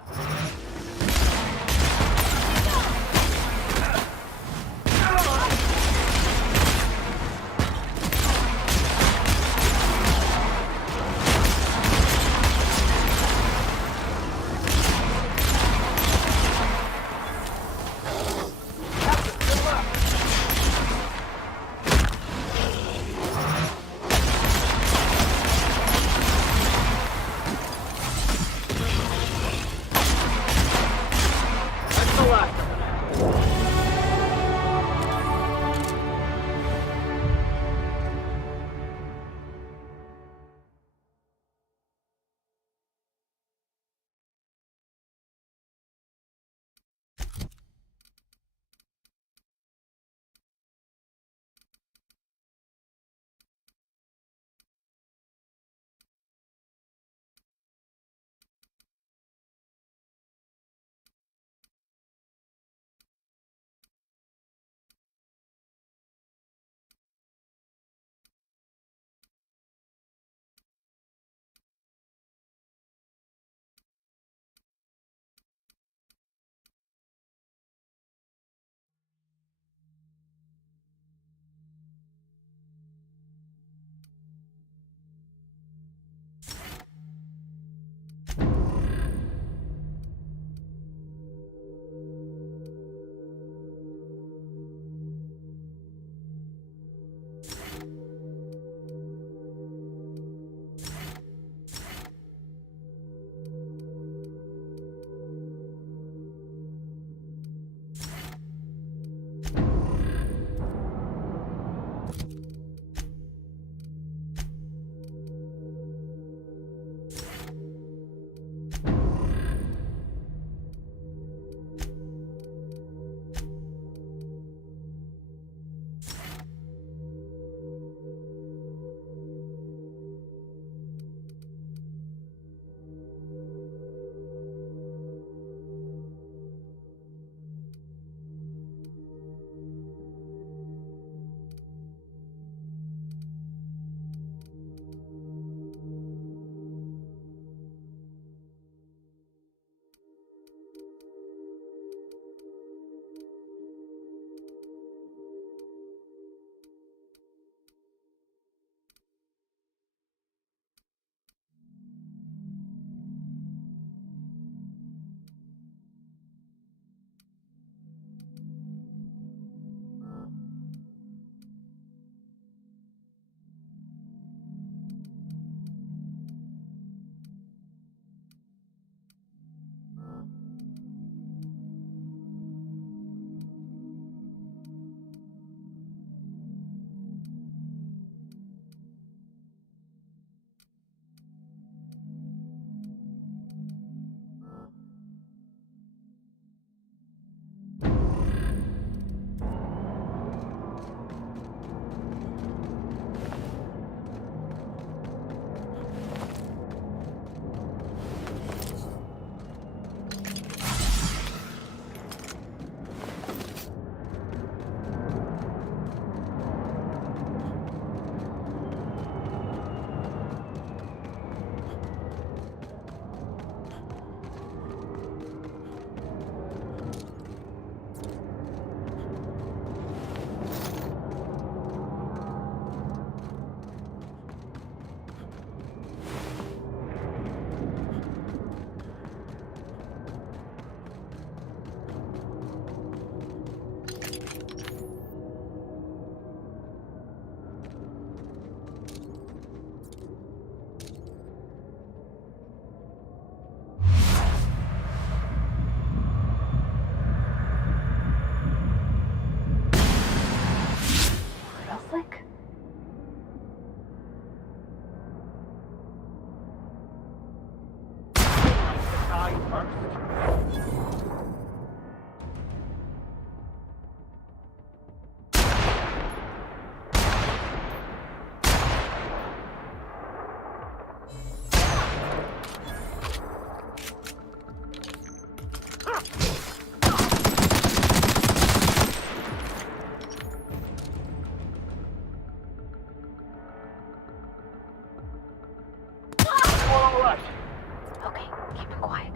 Okay, keep it quiet.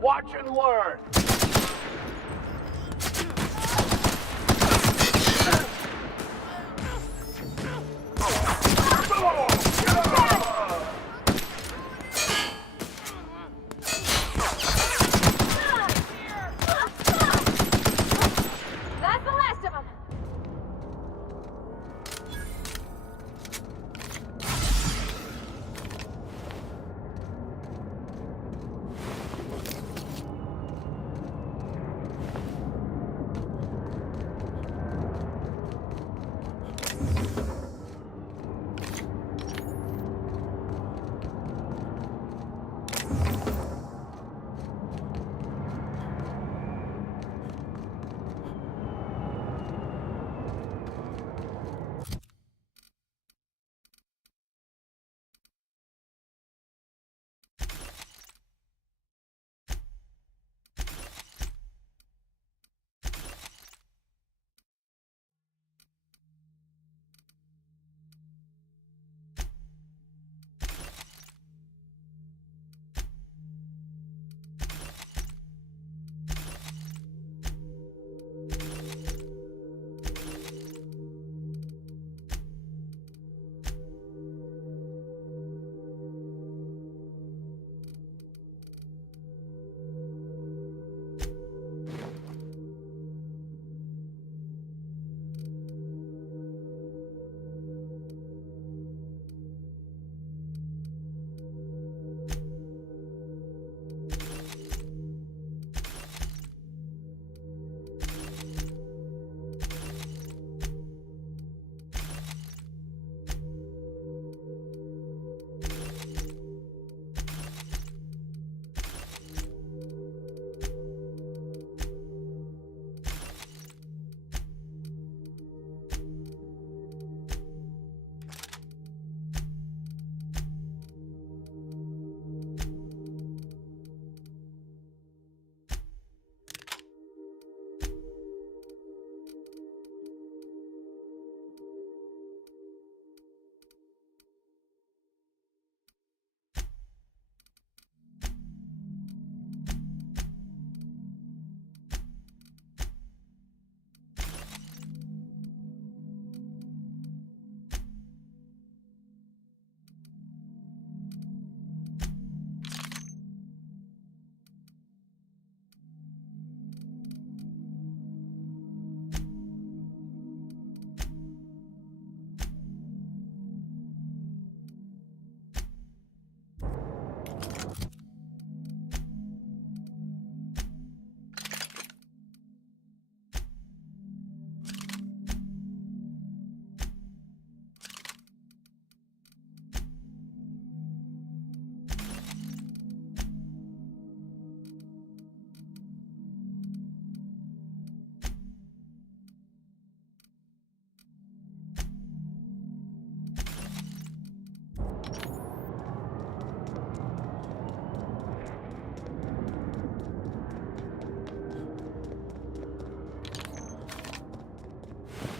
Watch and learn! That's the last of them.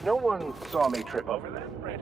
No one saw me trip over that, right?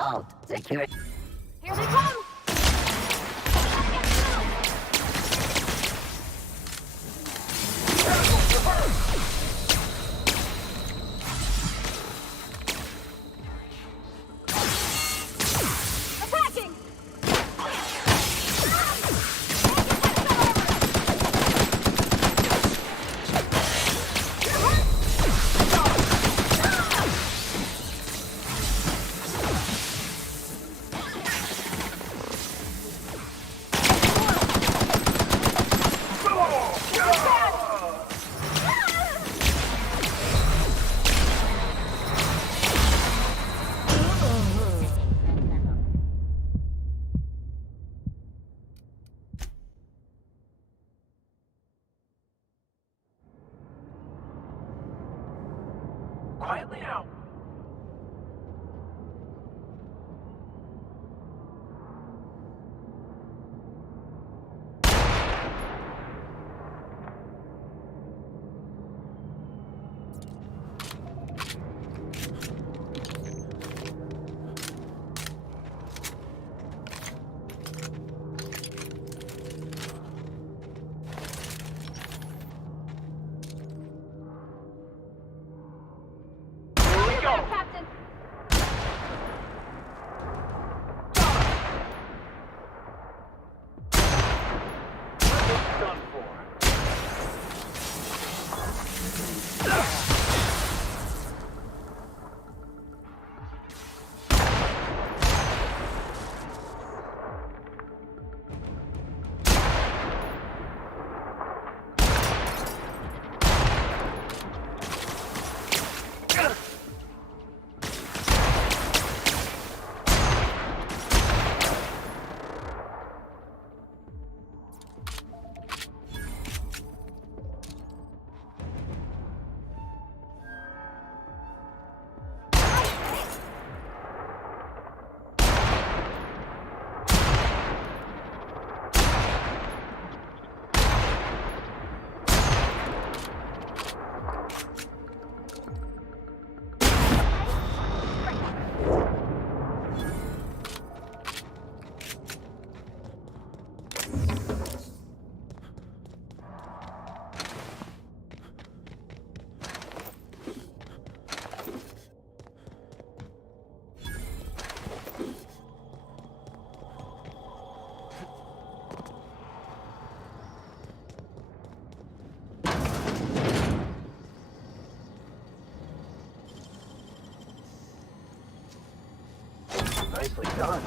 Halt! Secure. Here they come! Attacking! Quietly now. Captain! Done for. Nicely done.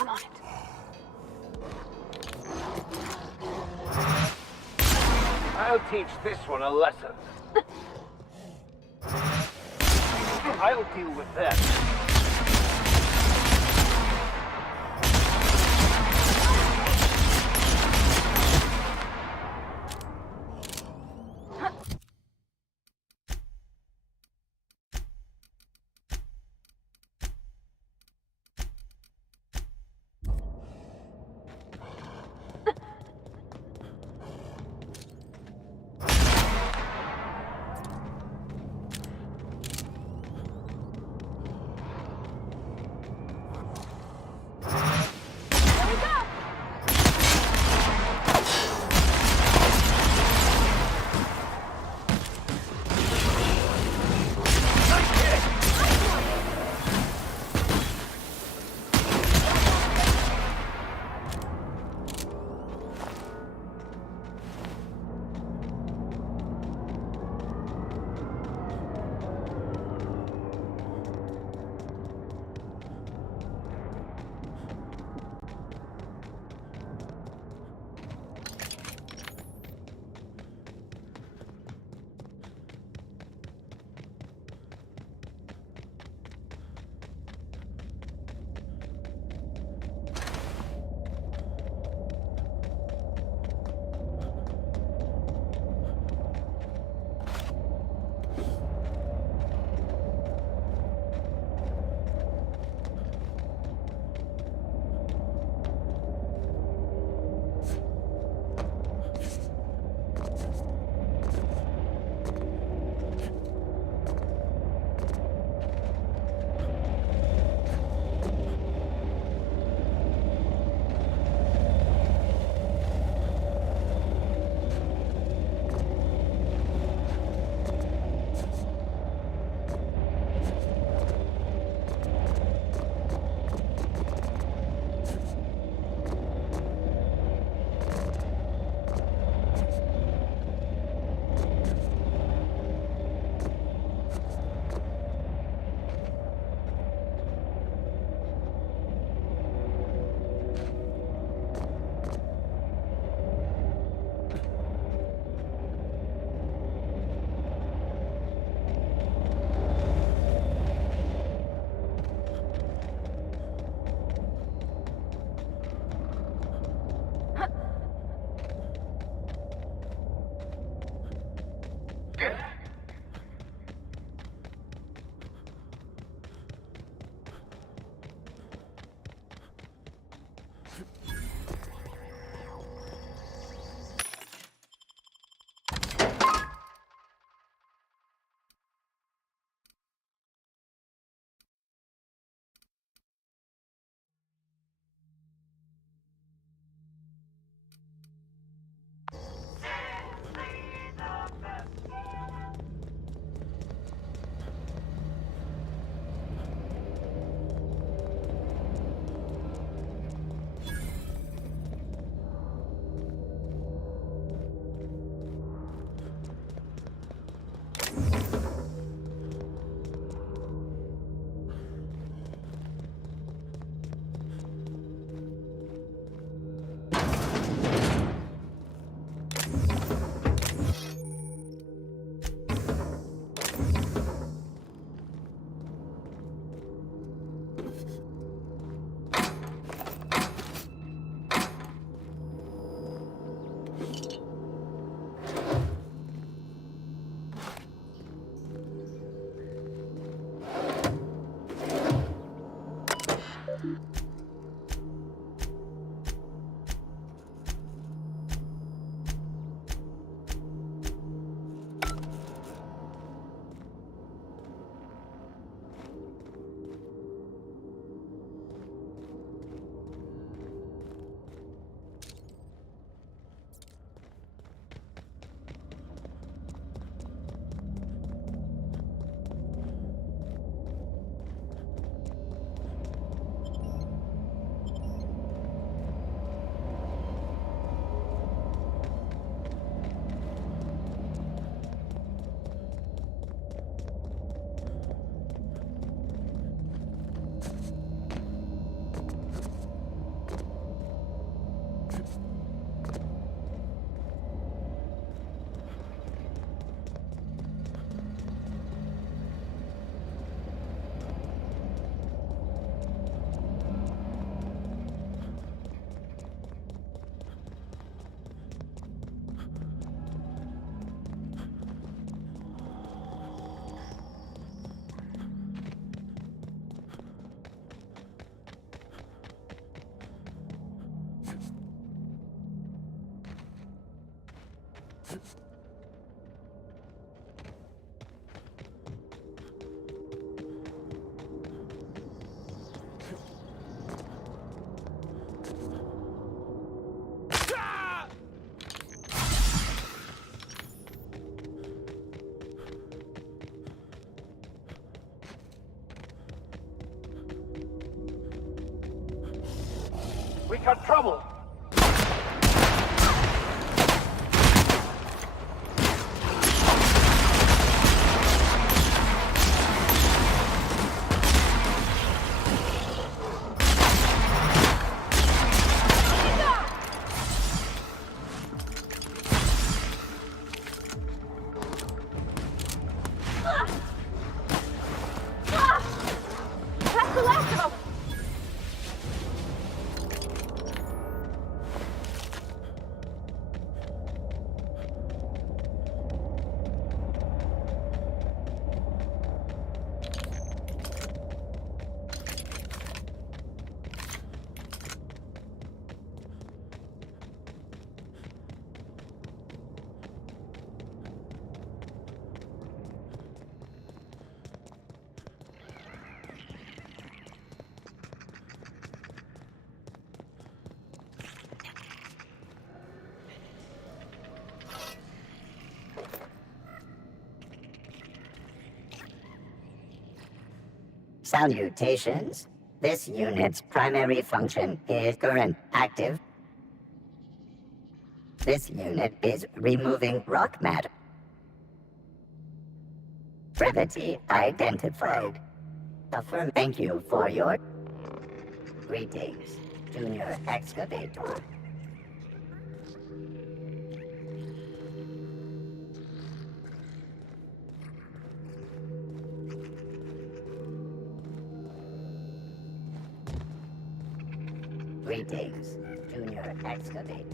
I'm on it. I'll teach this one a lesson. I'll deal with them. We got trouble! That's the last of them! Salutations. This unit's primary function is current active. This unit is removing rock matter. Brevity identified. Affirm thank you for your greetings, Junior Excavator. Greetings, Junior Excavator.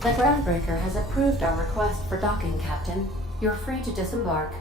The Groundbreaker has approved our request for docking, Captain. You're free to disembark.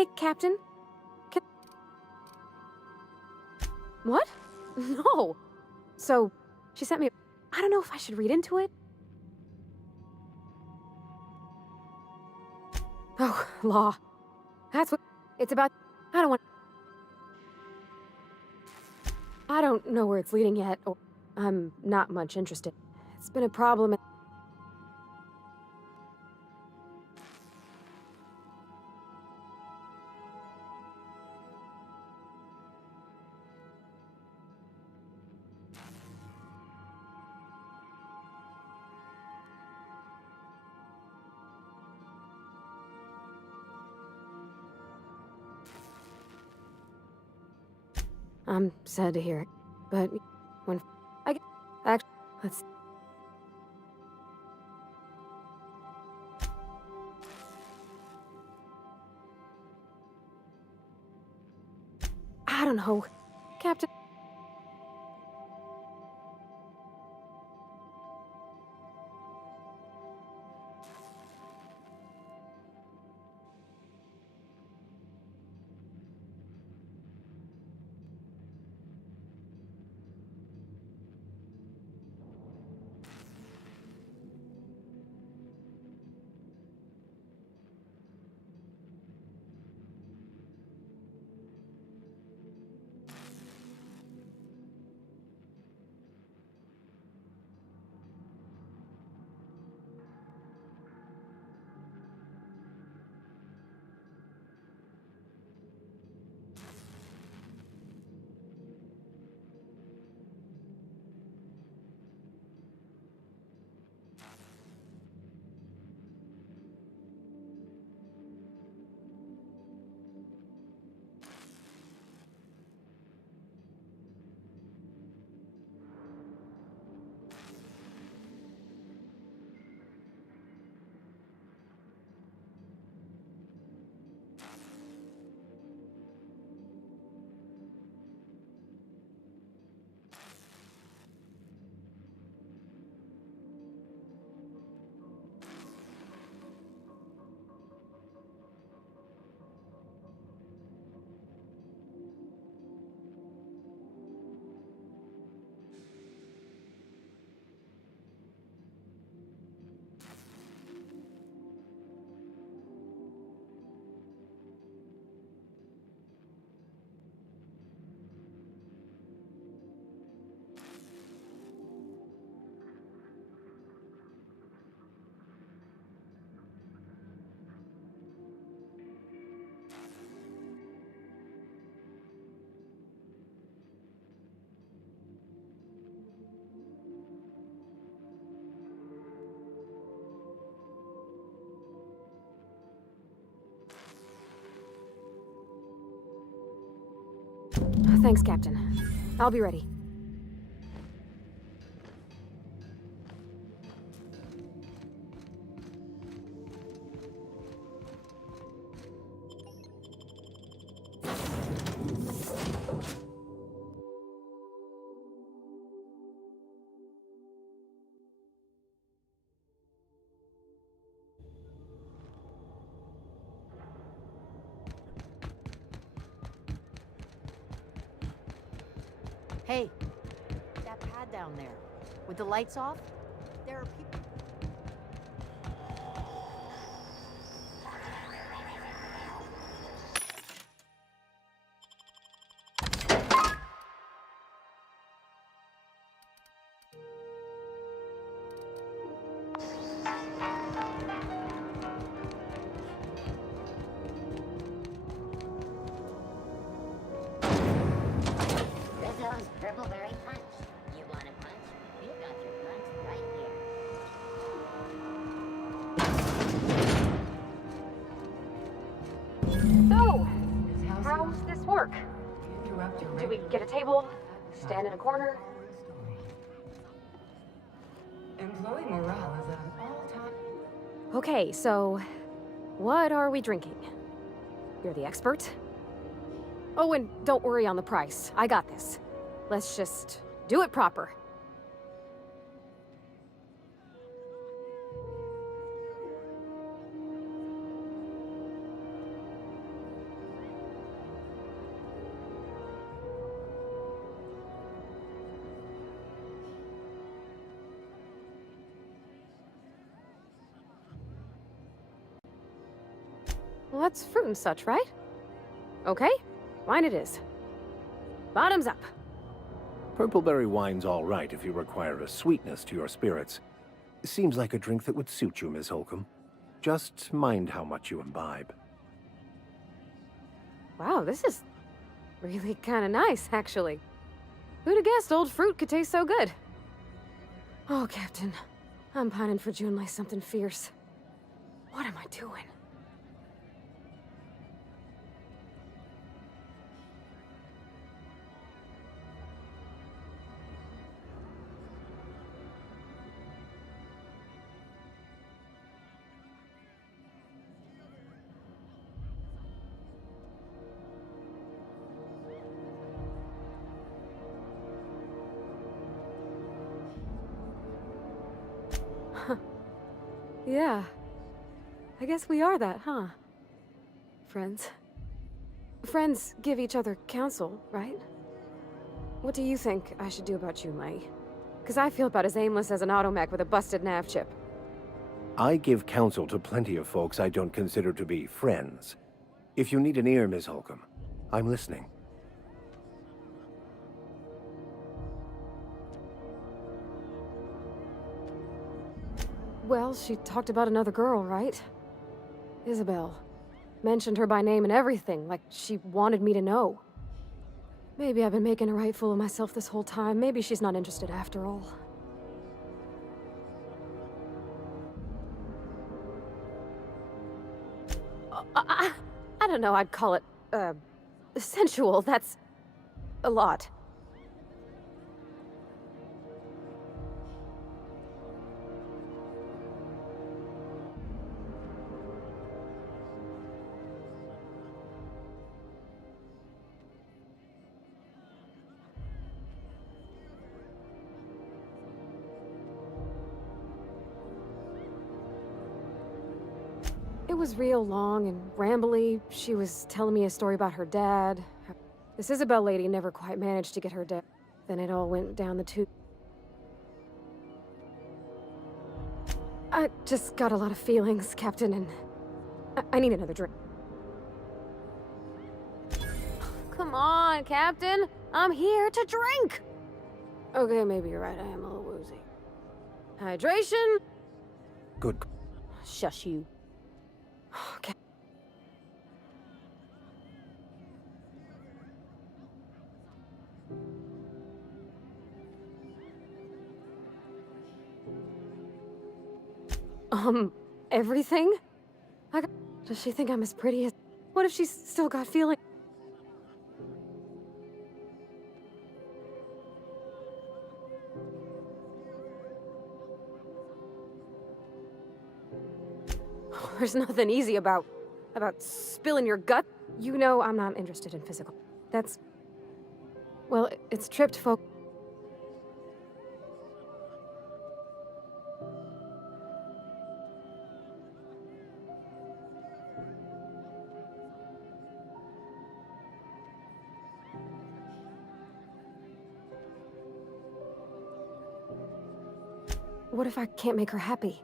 Hey, Captain. Can... What? No. So, she sent me... I don't know if I should read into it. Oh, law. That's what... It's about... I don't want... I don't know where it's leading yet, or... I'm not much interested. It's been a problem... I'm sad to hear it, but when I get... Actually, let's... I don't know. Captain... Thanks, Captain. I'll be ready. Hey, that pad down there, with the lights off, there are people... Rizzo's Purpleberry Punch. You want a punch? We've got your punch right here. So, how's this work? Do we get a table? Stand in a corner? Employee morale is at an all-time... Okay, so what are we drinking? You're the expert. Oh, and don't worry on the price. I got this. Let's just do it proper. Well, that's fruit and such, right? Okay, wine it is. Bottoms up. Purpleberry wine's all right if you require a sweetness to your spirits. Seems like a drink that would suit you, Miss Holcomb. Just mind how much you imbibe. Wow, this is really kind of nice, actually. Who'd have guessed old fruit could taste so good? Oh, Captain. I'm pining for June like something fierce. What am I doing? Yeah. I guess we are that, huh? Friends. Friends give each other counsel, right? What do you think I should do about Junlei? Because I feel about as aimless as an automech with a busted nav chip. I give counsel to plenty of folks I don't consider to be friends. If you need an ear, Miss Holcomb, I'm listening. Well, she talked about another girl, right? Isabel. Mentioned her by name and everything, like she wanted me to know. Maybe I've been making a right fool of myself this whole time. Maybe she's not interested after all. I don't know, I'd call it, sensual. That's a lot. It was real long and rambly. She was telling me a story about her dad. This Isabel lady never quite managed to get her dad. Then it all went down the tube. I just got a lot of feelings, Captain, and I need another drink. Come on, Captain. I'm here to drink. Okay, maybe you're right. I am a little woozy. Hydration? Good. Shush you. Okay. Everything? Does she think I'm as pretty as... What if she's still got feeling? There's nothing easy about spilling your gut. You know I'm not interested in physical. That's... Well, it's tripped folk. What if I can't make her happy?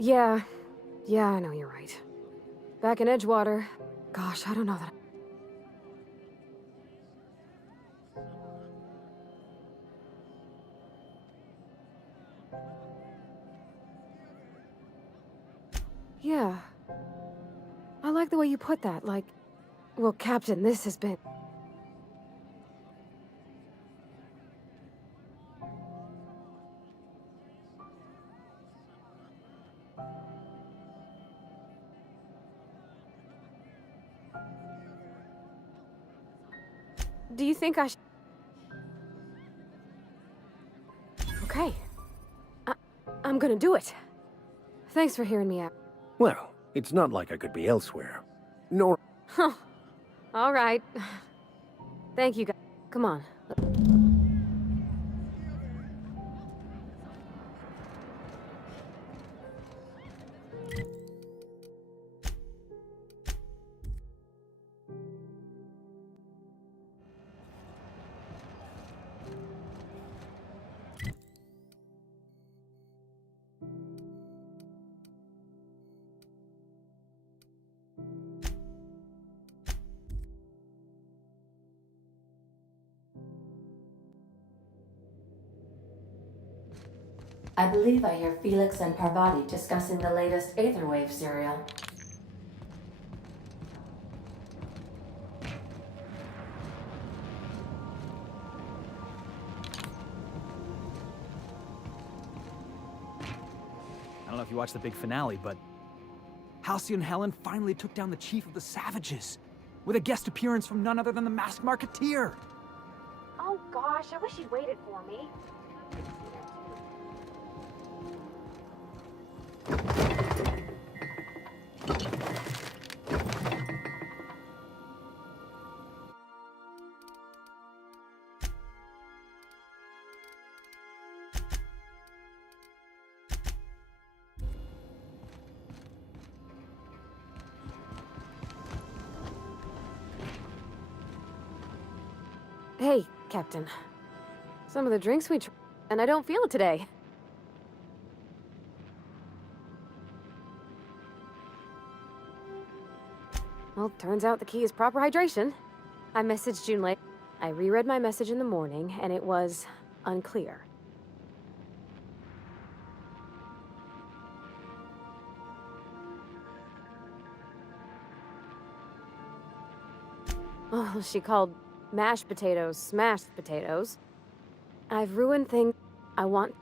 Yeah, I know you're right. Back in Edgewater, gosh, I don't know that. Yeah. I like the way you put that, like... Well, Captain, this has been... Do you think I should... Okay. I'm gonna do it. Thanks for hearing me out. Well, it's not like I could be elsewhere. Nor... Huh. All right. Thank you, guys. Come on. I believe I hear Felix and Parvati discussing the latest Aetherwave serial. I don't know if you watched the big finale, but Halcyon Helen finally took down the chief of the Savages, with a guest appearance from none other than the Masked Marketeer. Oh gosh, I wish you'd waited for me. Hey, Captain. Some of the drinks we and I don't feel it today. Well, turns out the key is proper hydration. I messaged June late. I reread my message in the morning, and it was unclear. Oh, she called mashed potatoes smashed potatoes. I've ruined things I want.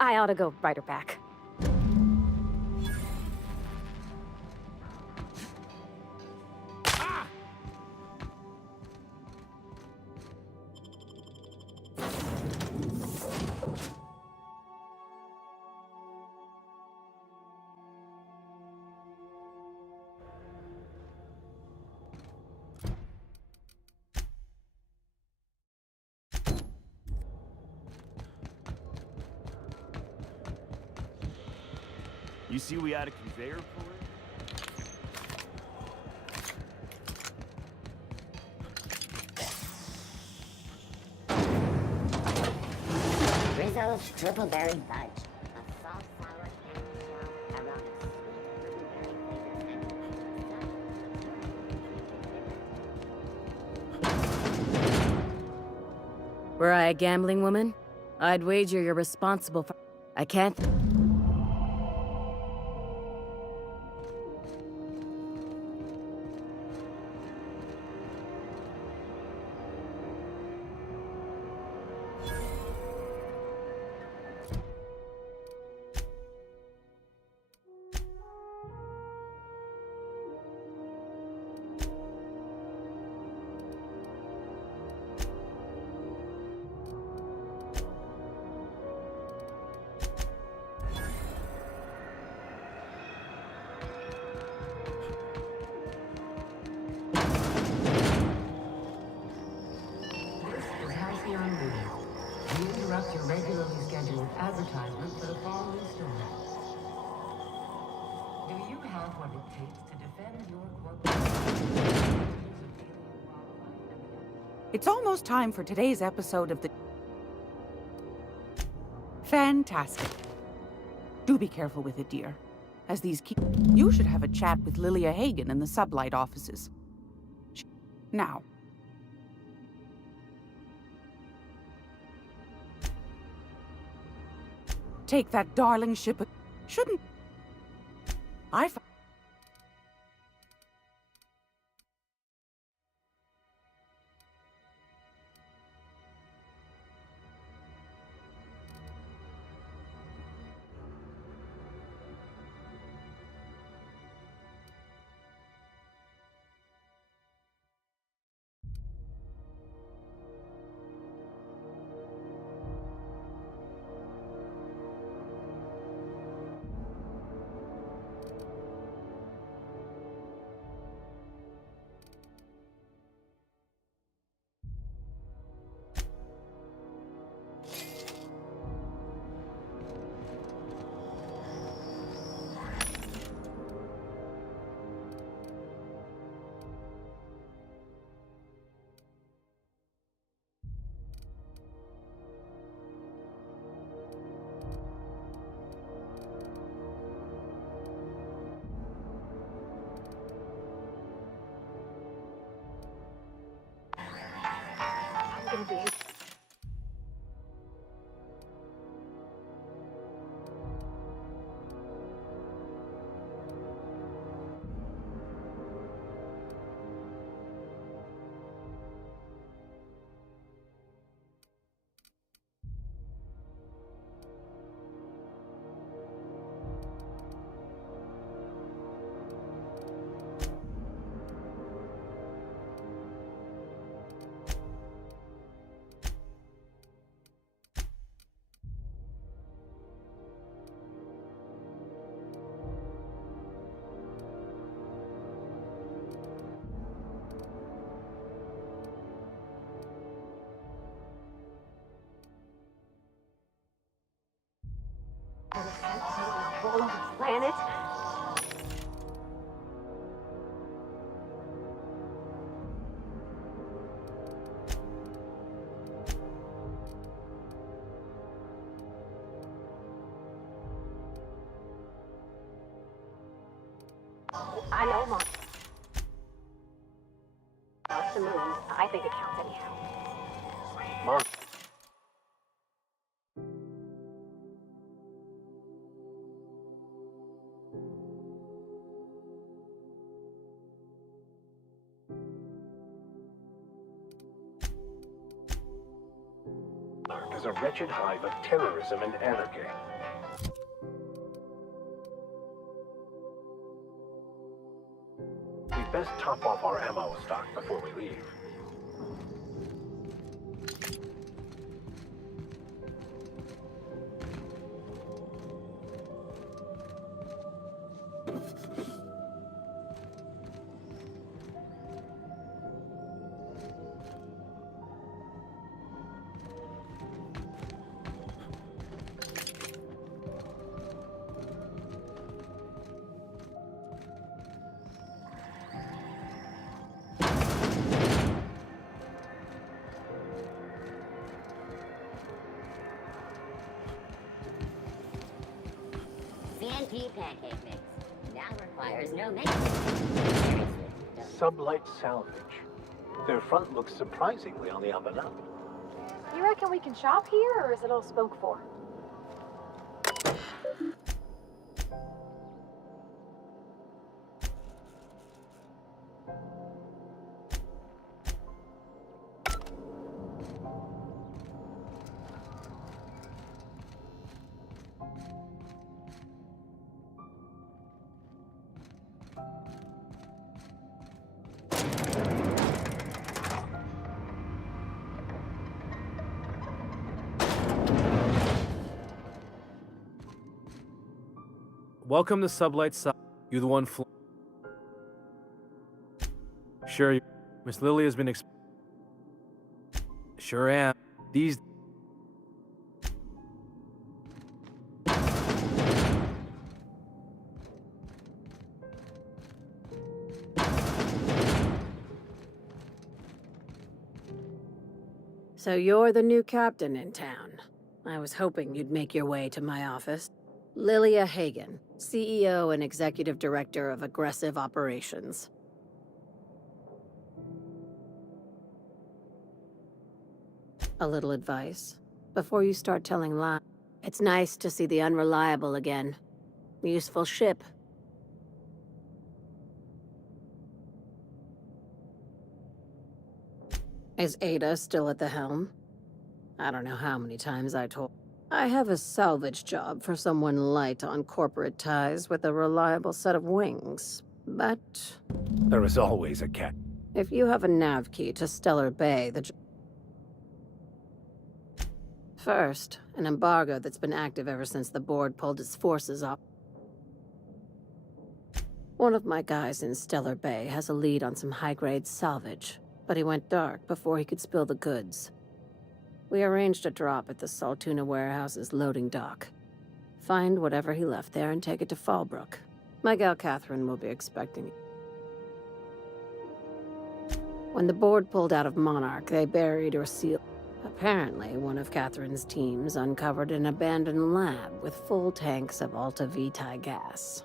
I ought to go write her back. You see we had a conveyor for it? Rizzo's triple berry fudge. A soft, sour candy shell around a sweet blueberry flavor. Were I a gambling woman, I'd wager you're responsible for... I can't... Your regularly scheduled advertisement for the following story. Do you have what it takes to defend your corporate? It's almost time for today's episode of the... Fantastic. Do be careful with it, dear. As these You should have a chat with Lilia Hagen in the Sublight offices. Now. Take that darling ship... Shouldn't... I... control of the planet? I know, Mom. Off the moon. I think it counts anyhow. Mom. Is a wretched hive of terrorism and anarchy. We'd best top off our ammo stock before we leave. CNP pancake mix. Now requires no maintenance. Sublight salvage. Their front looks surprisingly on the up and up. You reckon we can shop here, or is it all spoke for? Welcome to Sublight Sal. You the one Sure, Miss Lily has been Sure am. These... So you're the new captain in town. I was hoping you'd make your way to my office. Lilia Hagen, CEO and Executive Director of Aggressive Operations. A little advice. Before you start telling lies, it's nice to see the Unreliable again. Useful ship. Is Ada still at the helm? I don't know how many times I told. I have a salvage job for someone light on corporate ties with a reliable set of wings, but... There is always a cat. If you have a nav key to Stellar Bay, First, an embargo that's been active ever since the board pulled its forces off. One of my guys in Stellar Bay has a lead on some high-grade salvage, but he went dark before he could spill the goods. We arranged a drop at the Saltuna warehouse's loading dock. Find whatever he left there and take it to Fallbrook. My gal Catherine will be expecting you. When the board pulled out of Monarch, they buried or sealed. Apparently, one of Catherine's teams uncovered an abandoned lab with full tanks of Alta Vitae gas.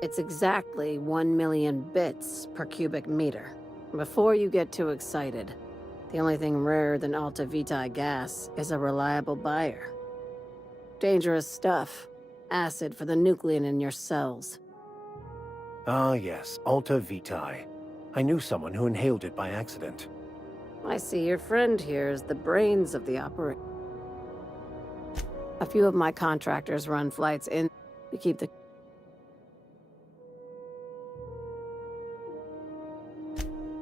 It's exactly 1 million bits per cubic meter. Before you get too excited, the only thing rarer than Alta Vitae gas is a reliable buyer. Dangerous stuff. Acid for the nuclein in your cells. Ah, yes, Alta Vitae. I knew someone who inhaled it by accident. I see your friend here is the brains of the operation. A few of my contractors run flights in to keep the...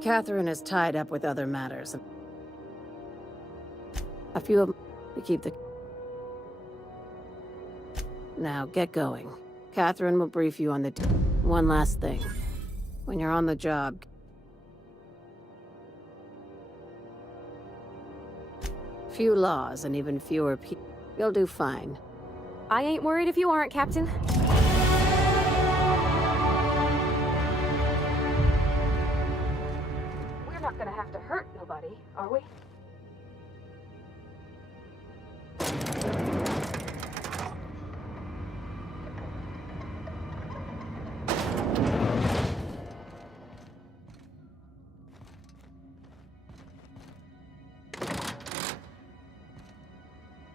Catherine is tied up with other matters. A few of them to keep the... Now, get going. Catherine will brief you on the... One last thing. When you're on the job... Few laws and even fewer people. You'll do fine. I ain't worried if you aren't, Captain. We're not gonna have to hurt nobody, are we?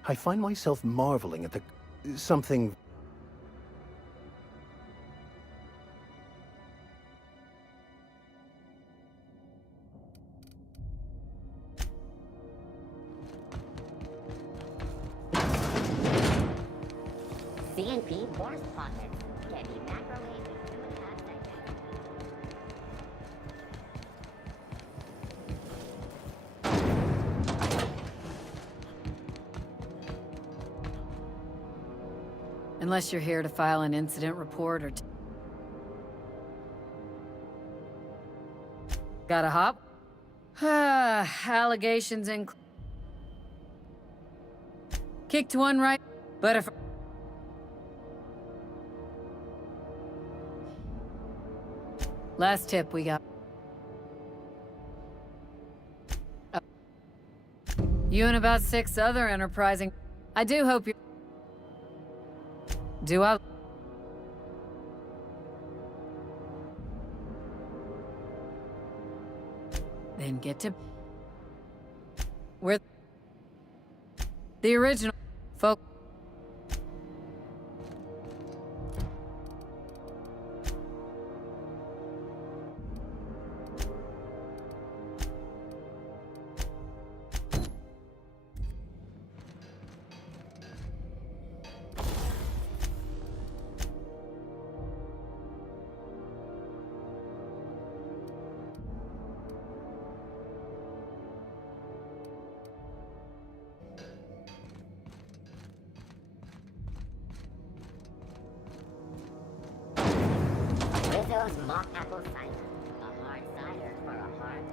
I find myself marveling at the... something... CNP force pockets can be macrowaved in 2.5 seconds. Unless you're here to file an incident report or... Got a hop? Allegations in... Kicked one right, but if... Last tip we got. You and about 6 other enterprising... I do hope you... Do I... Then get to... Where... The original... Folk... Rizzo's mock apple cider. A hard cider for a heart.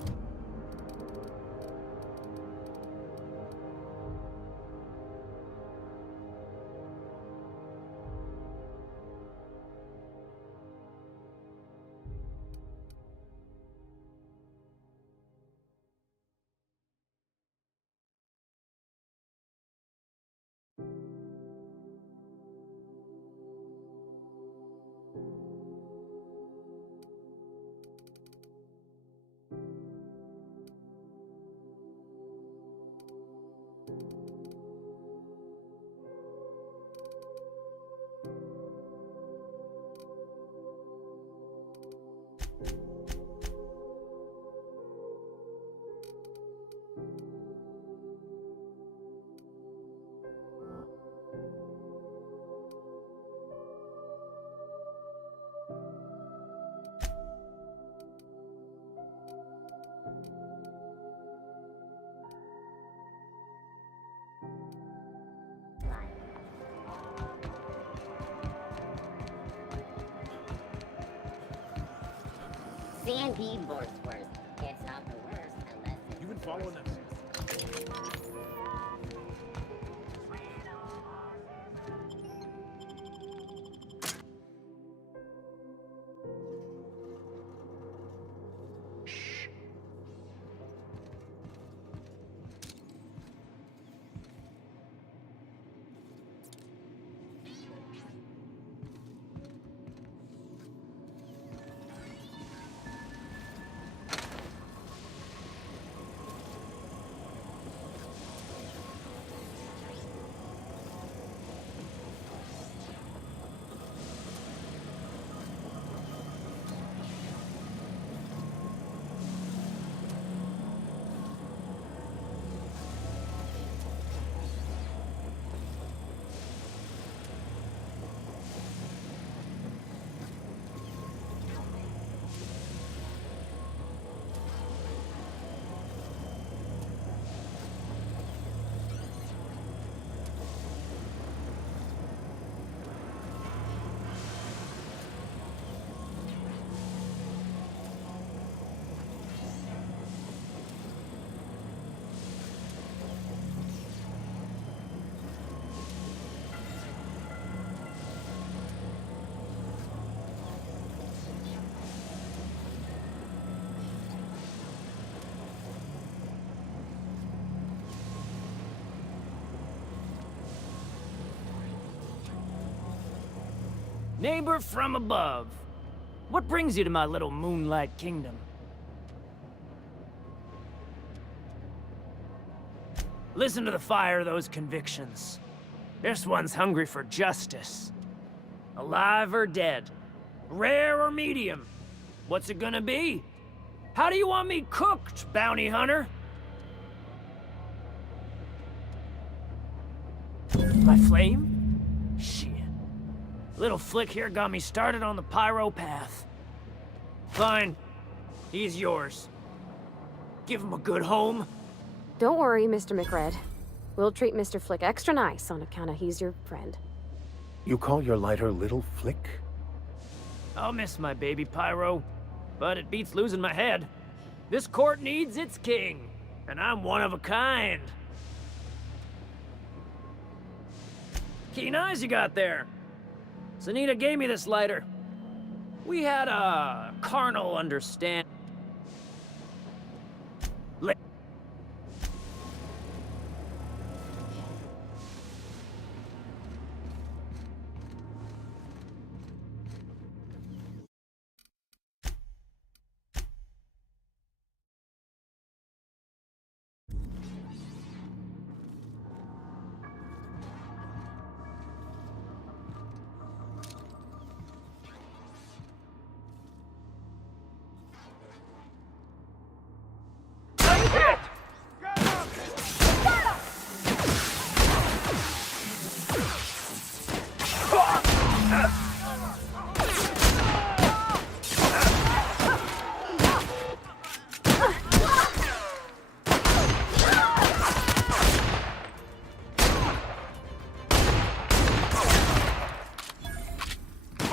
CNP Bortsworth. It's not the worst unless it's... You've been following that... Neighbor from above. What brings you to my little moonlight kingdom? Listen to the fire of those convictions. This one's hungry for justice. Alive or dead? Rare or medium? What's it gonna be? How do you want me cooked, bounty hunter? My flame? Shit. Little Flick here got me started on the pyro path. Fine. He's yours. Give him a good home. Don't worry, Mr. McRed. We'll treat Mr. Flick extra nice on account of he's your friend. You call your lighter Little Flick? I'll miss my baby Pyro, but it beats losing my head. This court needs its king, and I'm one of a kind. Keen eyes you got there. Sunita gave me this lighter. We had a carnal understanding.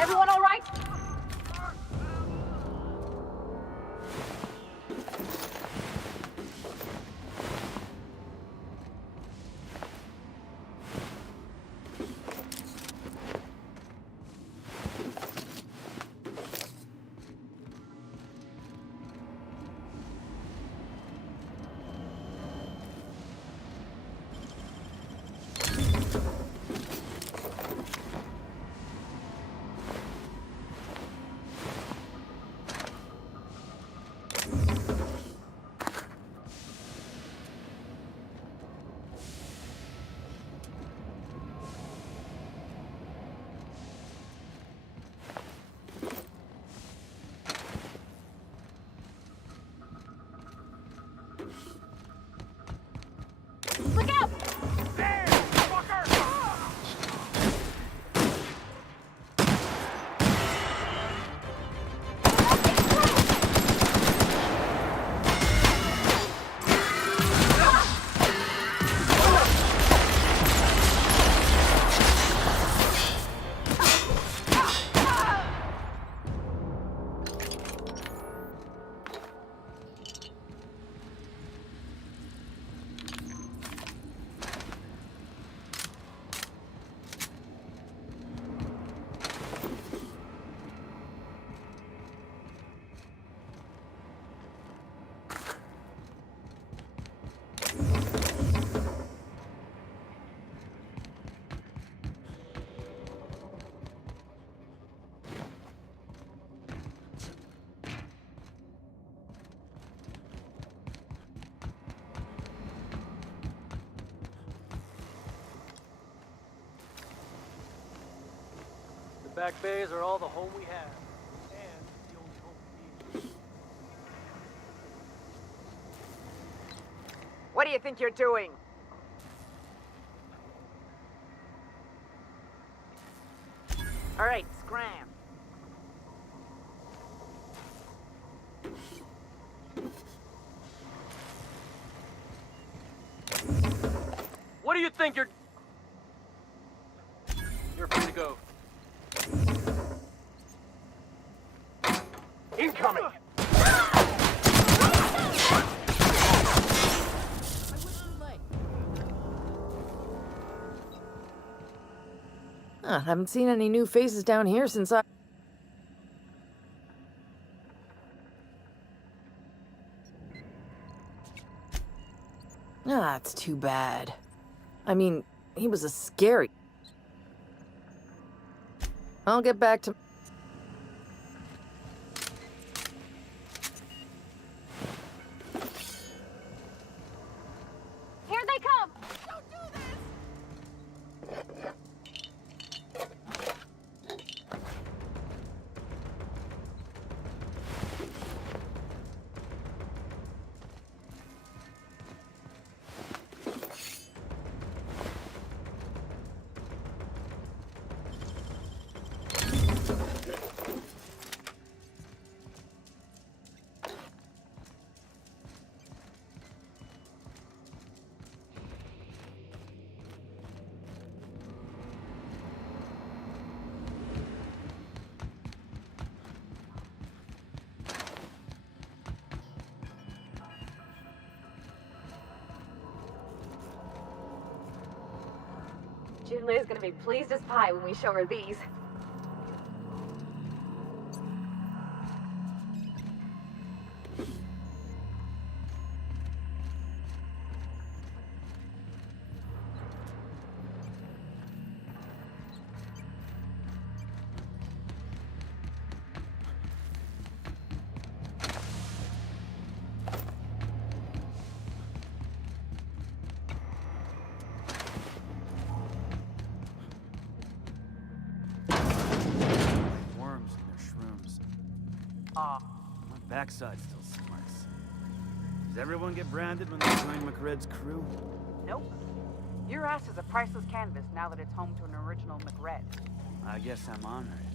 Everyone all right? Look out! The back bays are all the home we have. And the only home we need. What do you think you're doing? All right, scram. What do you think you're... You're free to go. Incoming! Haven't seen any new faces down here since I... That's too bad. I mean, he was a scary... I'll get back to... Here they come! Junlei's gonna be pleased as pie when we show her these. Worms and their shrooms. Ah, my backside still smarts. Does everyone get branded when they join McRed's crew? Nope. Your ass is a priceless canvas now that it's home to an original McRed. I guess I'm honored.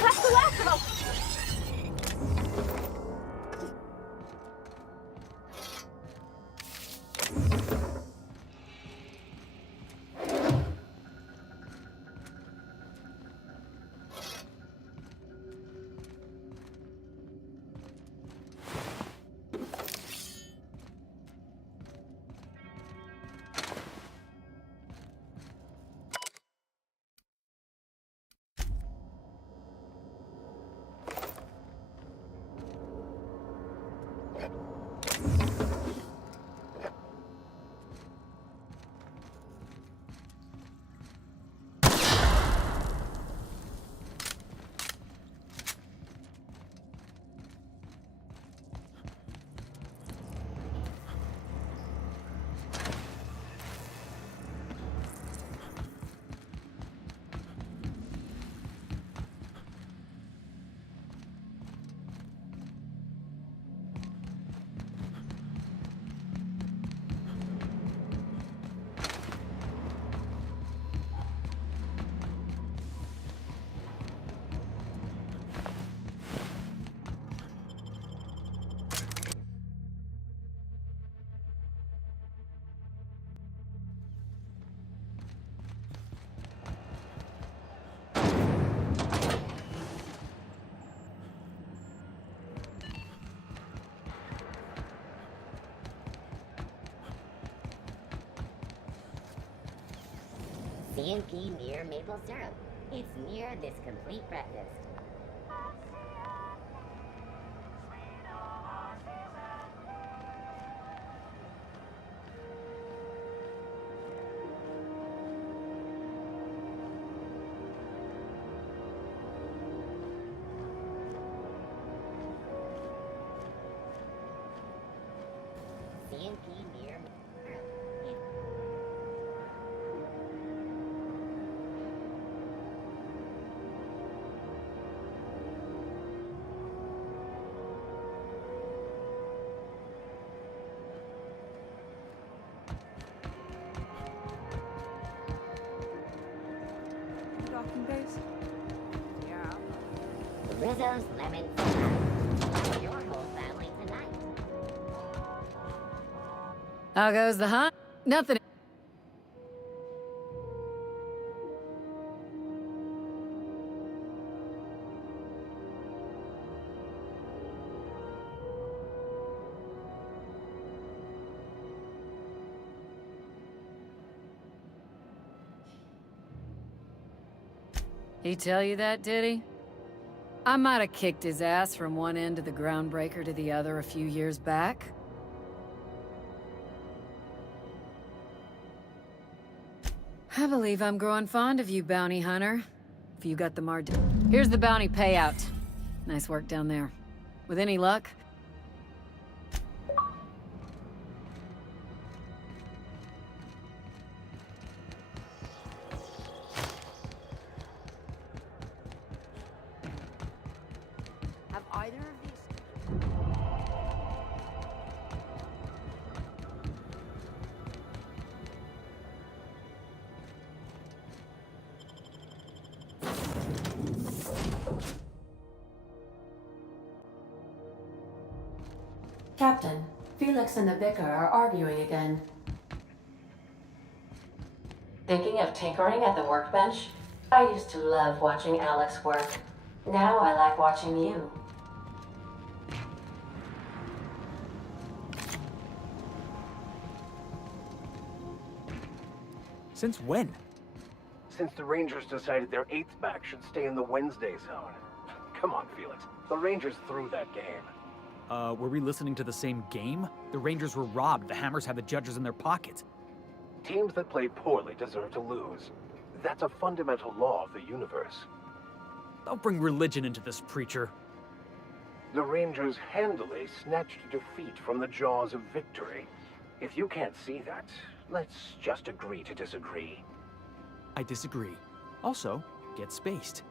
That's the last of them! CMP near maple syrup. It's near this complete breakfast. CMP near maple syrup. Docking base? Yeah. Rizzo's lemon salad. Your whole family tonight. How goes the hunt? Nothing. He tell you that, did he? I might have kicked his ass from one end of the groundbreaker to the other a few years back. I believe I'm growing fond of you, bounty hunter. If you got the Here's the bounty payout. Nice work down there. With any luck, Have either of these... Captain, Felix and the Vicar are arguing again. Thinking of tinkering at the workbench? I used to love watching Alex work. Now I like watching you. Since when? Since the Rangers decided their 8th back should stay in the Wednesday zone. Come on, Felix. The Rangers threw that game. Were we listening to the same game? The Rangers were robbed. The Hammers had the judges in their pockets. Teams that play poorly deserve to lose. That's a fundamental law of the universe. Don't bring religion into this, preacher. The Rangers handily snatched defeat from the jaws of victory. If you can't see that, let's just agree to disagree. I disagree. Also, get spaced.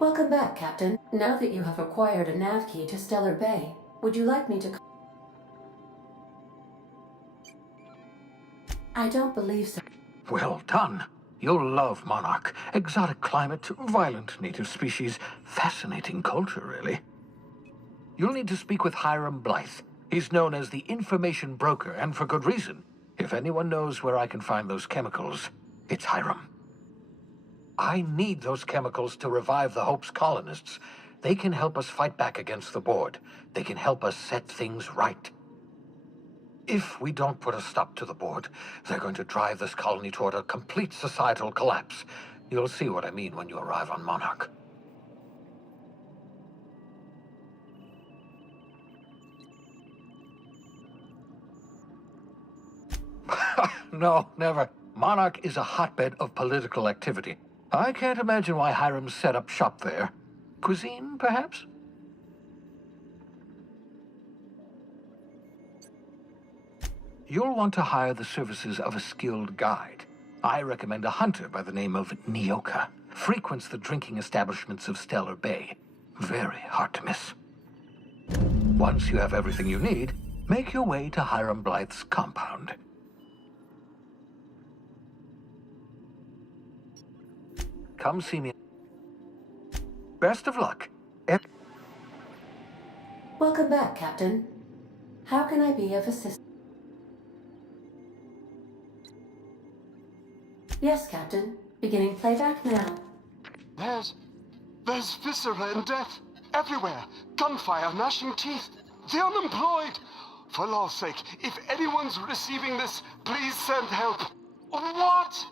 Welcome back, Captain. Now that you have acquired a nav key to Stellar Bay, would you like me to... I don't believe so. Well done. You'll love Monarch. Exotic climate, violent native species, fascinating culture, really. You'll need to speak with Hiram Blythe. He's known as the information broker, and for good reason. If anyone knows where I can find those chemicals, it's Hiram. I need those chemicals to revive the Hope's colonists. They can help us fight back against the Board. They can help us set things right. If we don't put a stop to the board, they're going to drive this colony toward a complete societal collapse. You'll see what I mean when you arrive on Monarch. No, never. Monarch is a hotbed of political activity. I can't imagine why Hiram set up shop there. Cuisine, perhaps? You'll want to hire the services of a skilled guide. I recommend a hunter by the name of Nyoka. Frequents the drinking establishments of Stellar Bay. Very hard to miss. Once you have everything you need, make your way to Hiram Blythe's compound. Come see me. Best of luck. Welcome back, Captain. How can I be of assistance? Yes, Captain. Beginning playback now. There's viscera and death everywhere. Gunfire, gnashing teeth. The unemployed. For law's sake, if anyone's receiving this, please send help. What?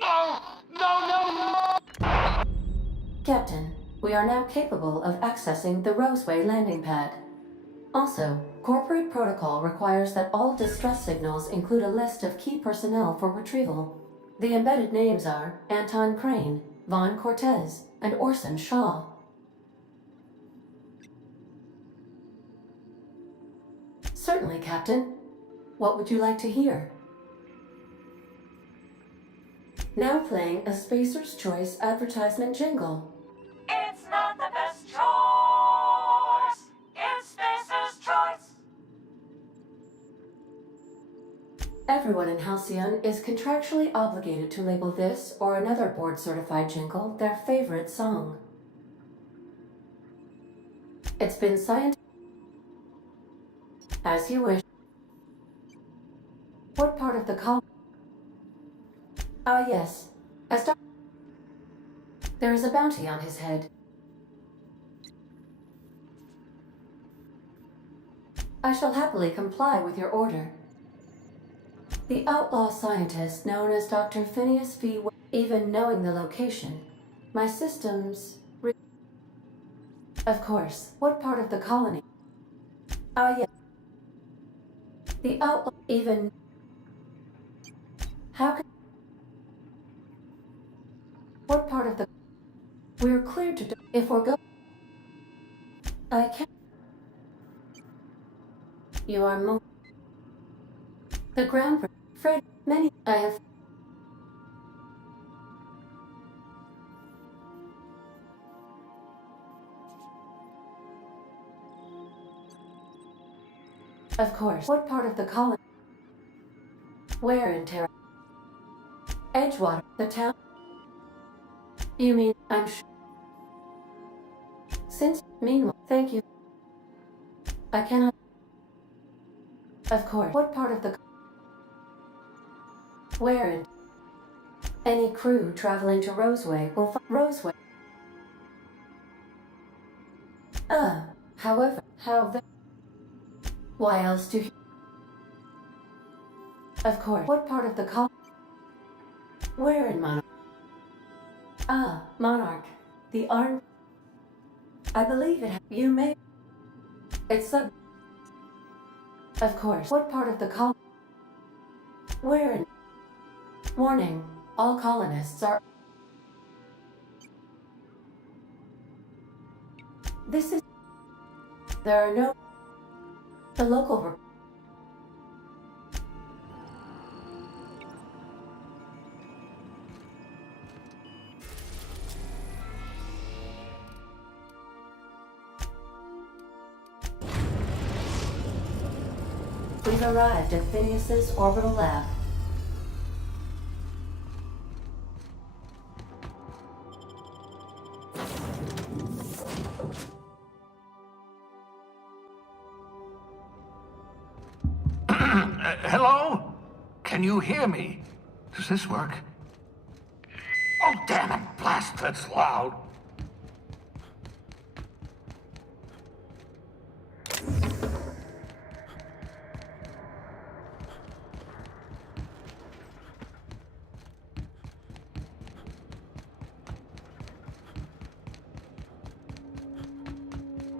No! No! Captain, we are now capable of accessing the Roseway landing pad. Also, corporate protocol requires that all distress signals include a list of key personnel for retrieval. The embedded names are Anton Crane, Vaughn Cortez, and Orson Shaw. Certainly, Captain. What would you like to hear? Now playing a Spacer's Choice advertisement jingle. It's not the best choice. It's Spacer's Choice. Everyone in Halcyon is contractually obligated to label this or another board-certified jingle their favorite song. It's been scientific. As you wish. What part of the call? Ah, yes. There is a bounty on his head. I shall happily comply with your order. The outlaw scientist known as Dr. Phineas V. Even knowing the location, my systems... Of course. What part of the colony? Ah, yes. The outlaw... Even... How can... What part of the... We're cleared to... If we're go... I can't... You are the ground... Fred, many... I have... Of course. What part of the colony? Where in Terra? Edgewater, the town? You mean, I'm sure... Since, meanwhile, thank you. I cannot... Of course. What part of the... Where in... Any crew traveling to Roseway will find... Roseway. However, how the... Why else do you... Of course. What part of the colony? Where in Monarch? Ah, Monarch. The arm... I believe it... You may... It's sub... Of course. What part of the colony? Where in... Warning. All colonists are... This is... There are no... The local... We've arrived at Phineas's orbital lab. Hello? Can you hear me? Does this work? Oh, damn it! Blast, that's loud.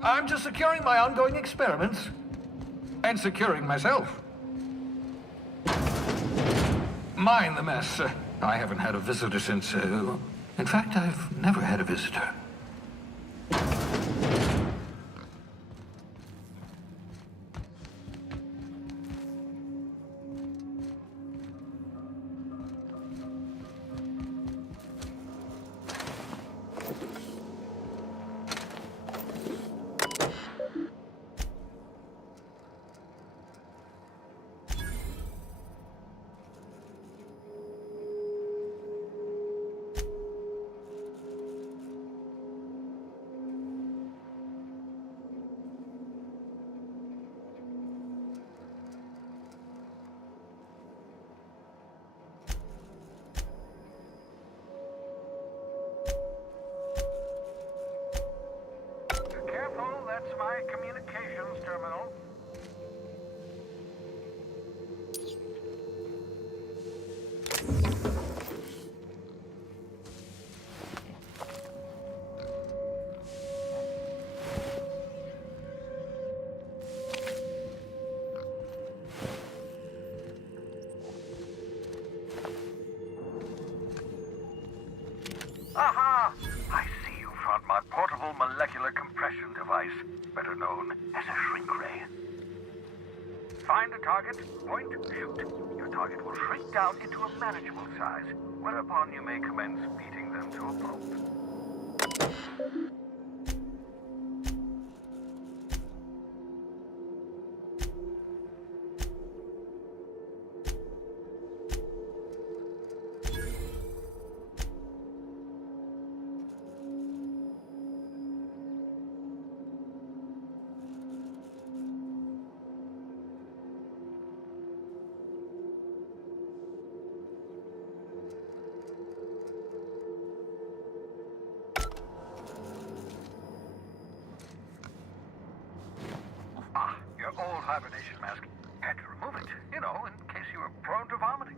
I'm just securing my ongoing experiments. And securing myself. Mind the mess. I haven't had a visitor since, in fact, I've never had a visitor. Careful, that's my communications terminal. Aha! I see you found my portable molecular compression device, better known as a shrink ray. Find a target, point, shoot. Your target will shrink down into a manageable size, whereupon you may commence beating them to a pulp. Your old hibernation mask. Had to remove it, you know, in case you were prone to vomiting.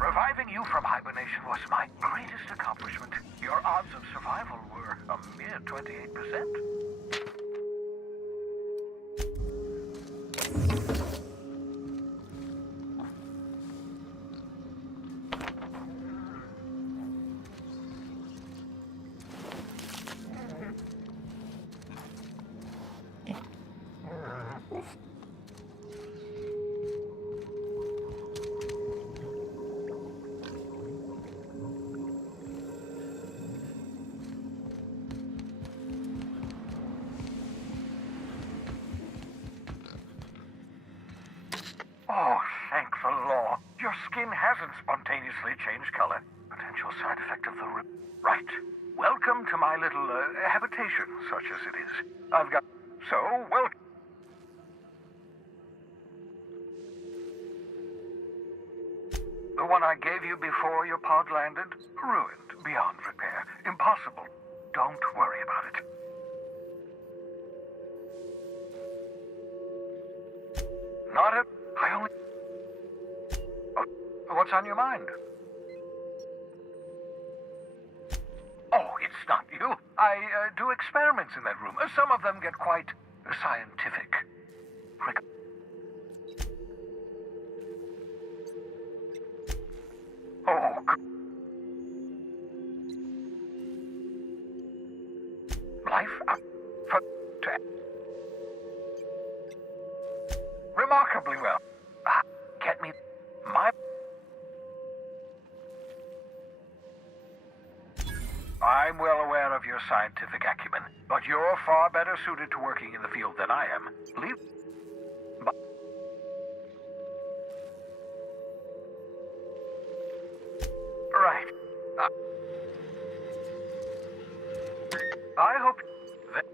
Reviving you from hibernation was my greatest accomplishment. Your odds of survival were a mere 28%. Oh, thank the law. Your skin hasn't spontaneously changed color. Potential side effect of the right. Welcome to my little habitation, such as it is. I've got... So, welcome. The one I gave you before your pod landed? Ruined, beyond repair. Impossible. Don't worry about it. Not a... I only... Oh, what's on your mind? Oh, it's not you. I do experiments in that room. Some of them get quite scientific. Oh, life up for... Remarkably well. Get me my... I'm well aware of your scientific acumen, but you're far better suited to working in the field than I am. Leave... Right. I hope that...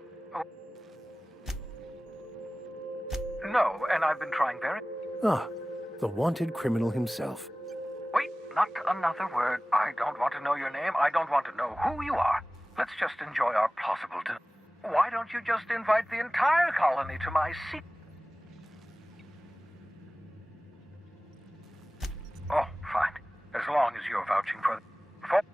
No, I've been trying very... Ah, the wanted criminal himself. Wait, not another word. I don't want to know your name. I don't want to know who you are. Let's just enjoy our possible dinner. Why don't you just invite the entire colony to my seat? Oh, fine. As long as you're vouching for... What?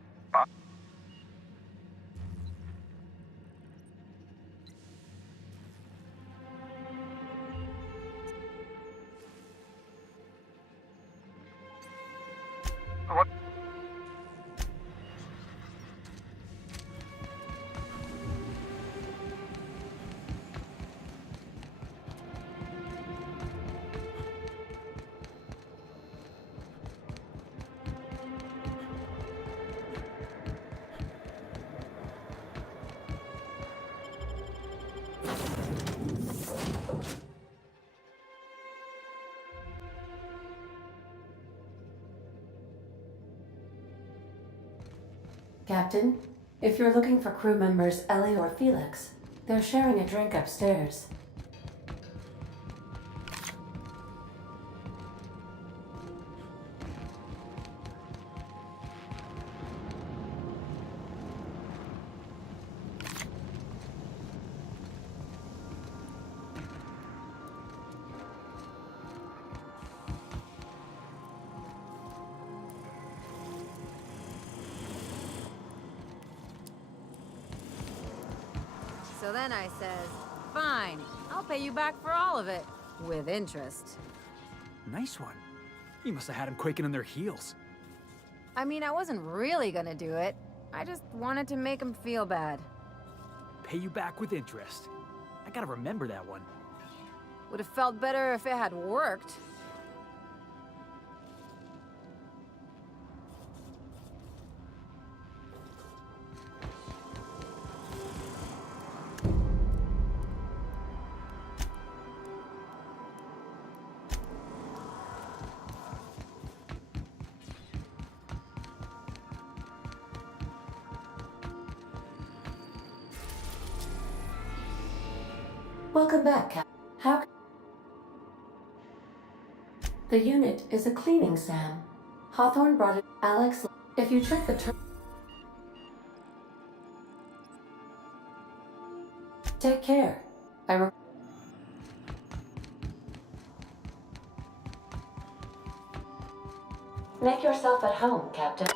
Captain, if you're looking for crew members Ellie or Felix, they're sharing a drink upstairs. So then I says, fine, I'll pay you back for all of it. With interest. Nice one. You must have had them quaking in their heels. I mean, I wasn't really gonna do it. I just wanted to make him feel bad. Pay you back with interest. I gotta remember that one. Would have felt better if it had worked. Welcome back, Captain. How... The unit is a cleaning Sam. Hawthorne brought it. Alex, if you check the Take care. Make yourself at home, Captain.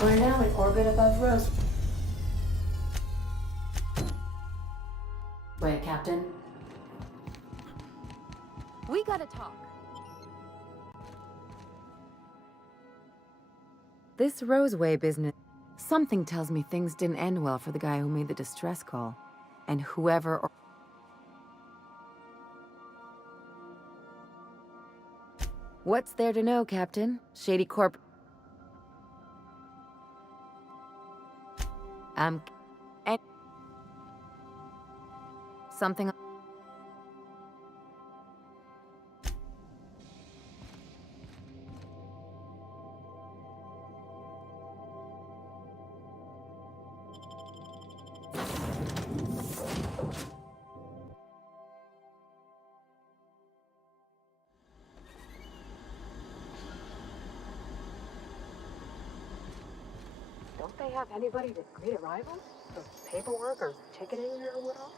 We're now in orbit above Rose. Wait, Captain. We gotta talk. This Roseway business... Something tells me things didn't end well for the guy who made the distress call. And whoever... What's there to know, Captain? Shady Corp... Something... Don't they have anybody to greet arrivals? For paperwork or ticketing or what else?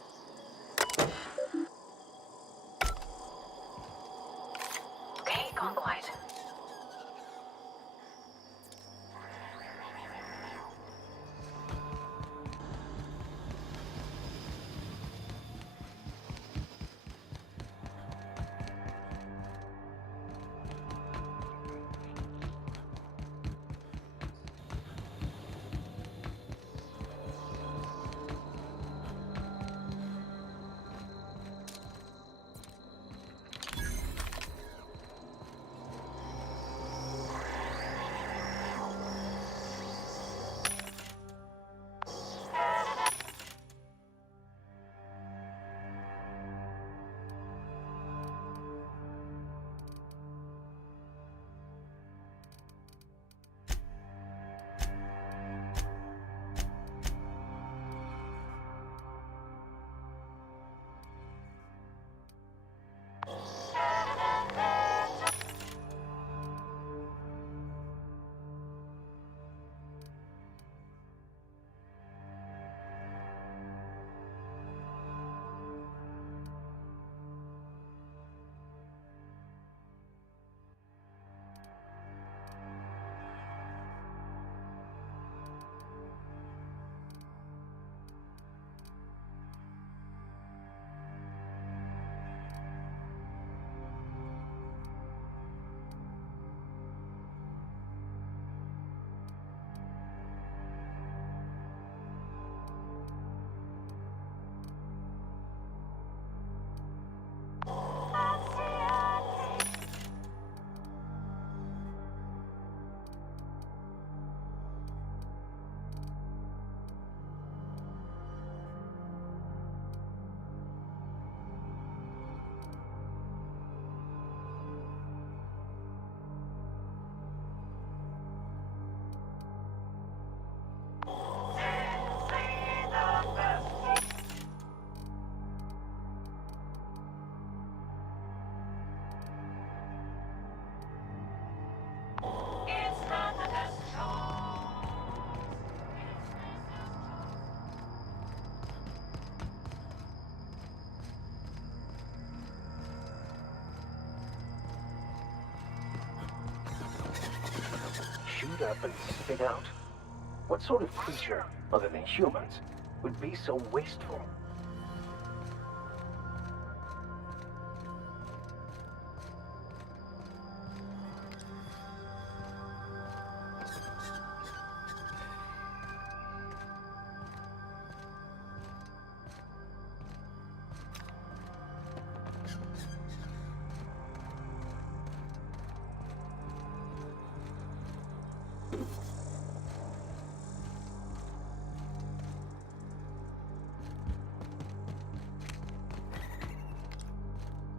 Okay, gone quiet. chewed up and spit out? What sort of creature, other than humans, would be so wasteful?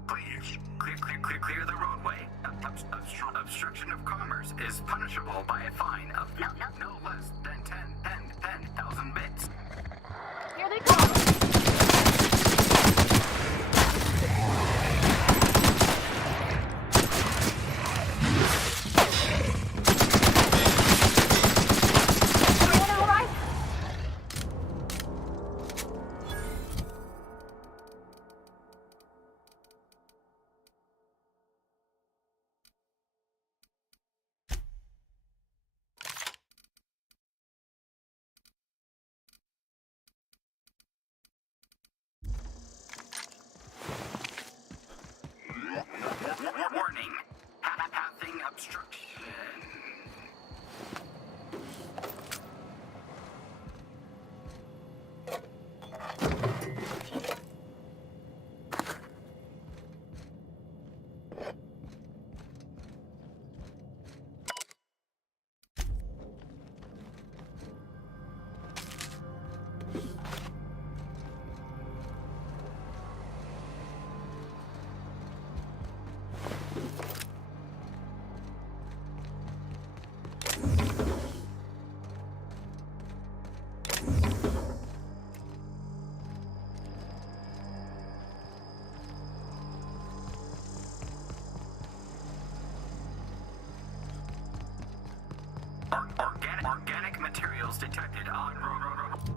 Please, clear the roadway. Obstruction of commerce is punishable by a fine of no less than 10,000 bits. Here they come! Warning, passing obstruction. Organic materials detected on roadway.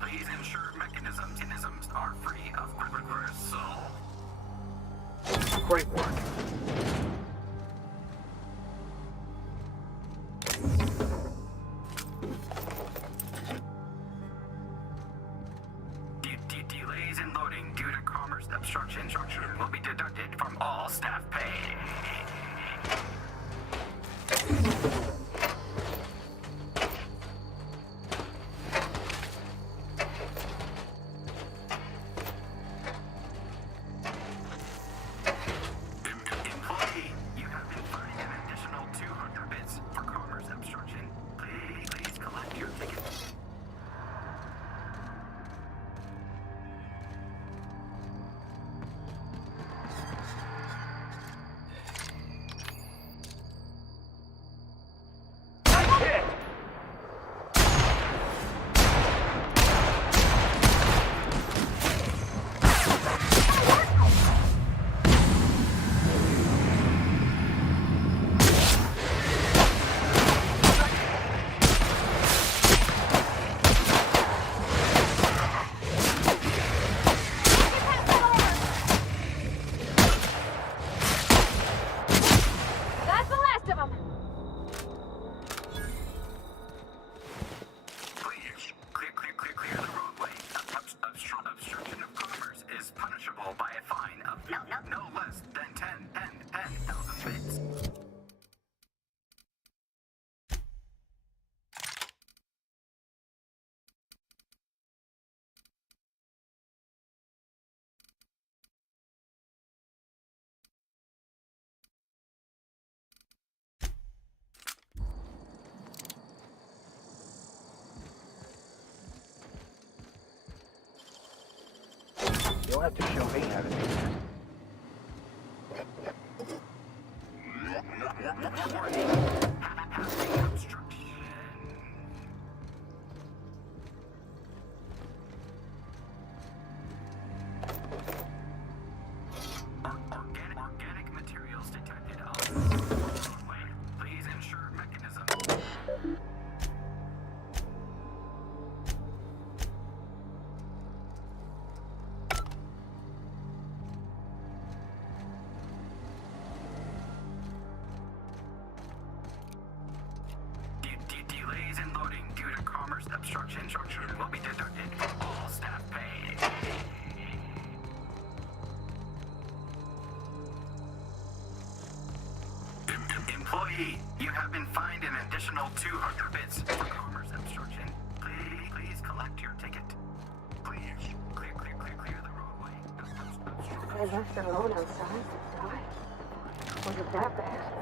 Please ensure mechanisms are free of gristle. Great work. Delays in loading due to commerce obstruction will be deducted from all staff pay. Employee, you have been fined an additional 200 bits for commerce obstruction. Please collect your ticket. That's the last of them! Please, clear the roadway. Obstruction of commerce is punishable by a fine of no less than 10,000 bits. You'll have to show me how to do that. Organic materials detected on roadway. Please ensure mechanism. obstruction will be deducted from all staff pay. Employee, you have been fined an additional 200 bits for commerce obstruction. Please collect your ticket. Please, clear the roadway. I left her alone outside to die. Wasn't that bad.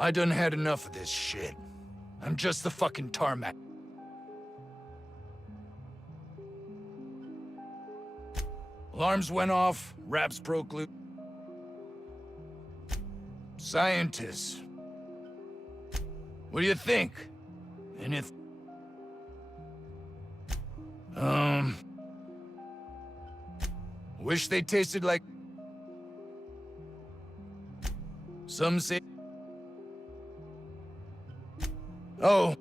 I done had enough of this shit. I'm just the fucking tarmac. Alarms went off, wraps broke loose. Scientists. What do you think? Anything? Wish they tasted like... Some say... Oh.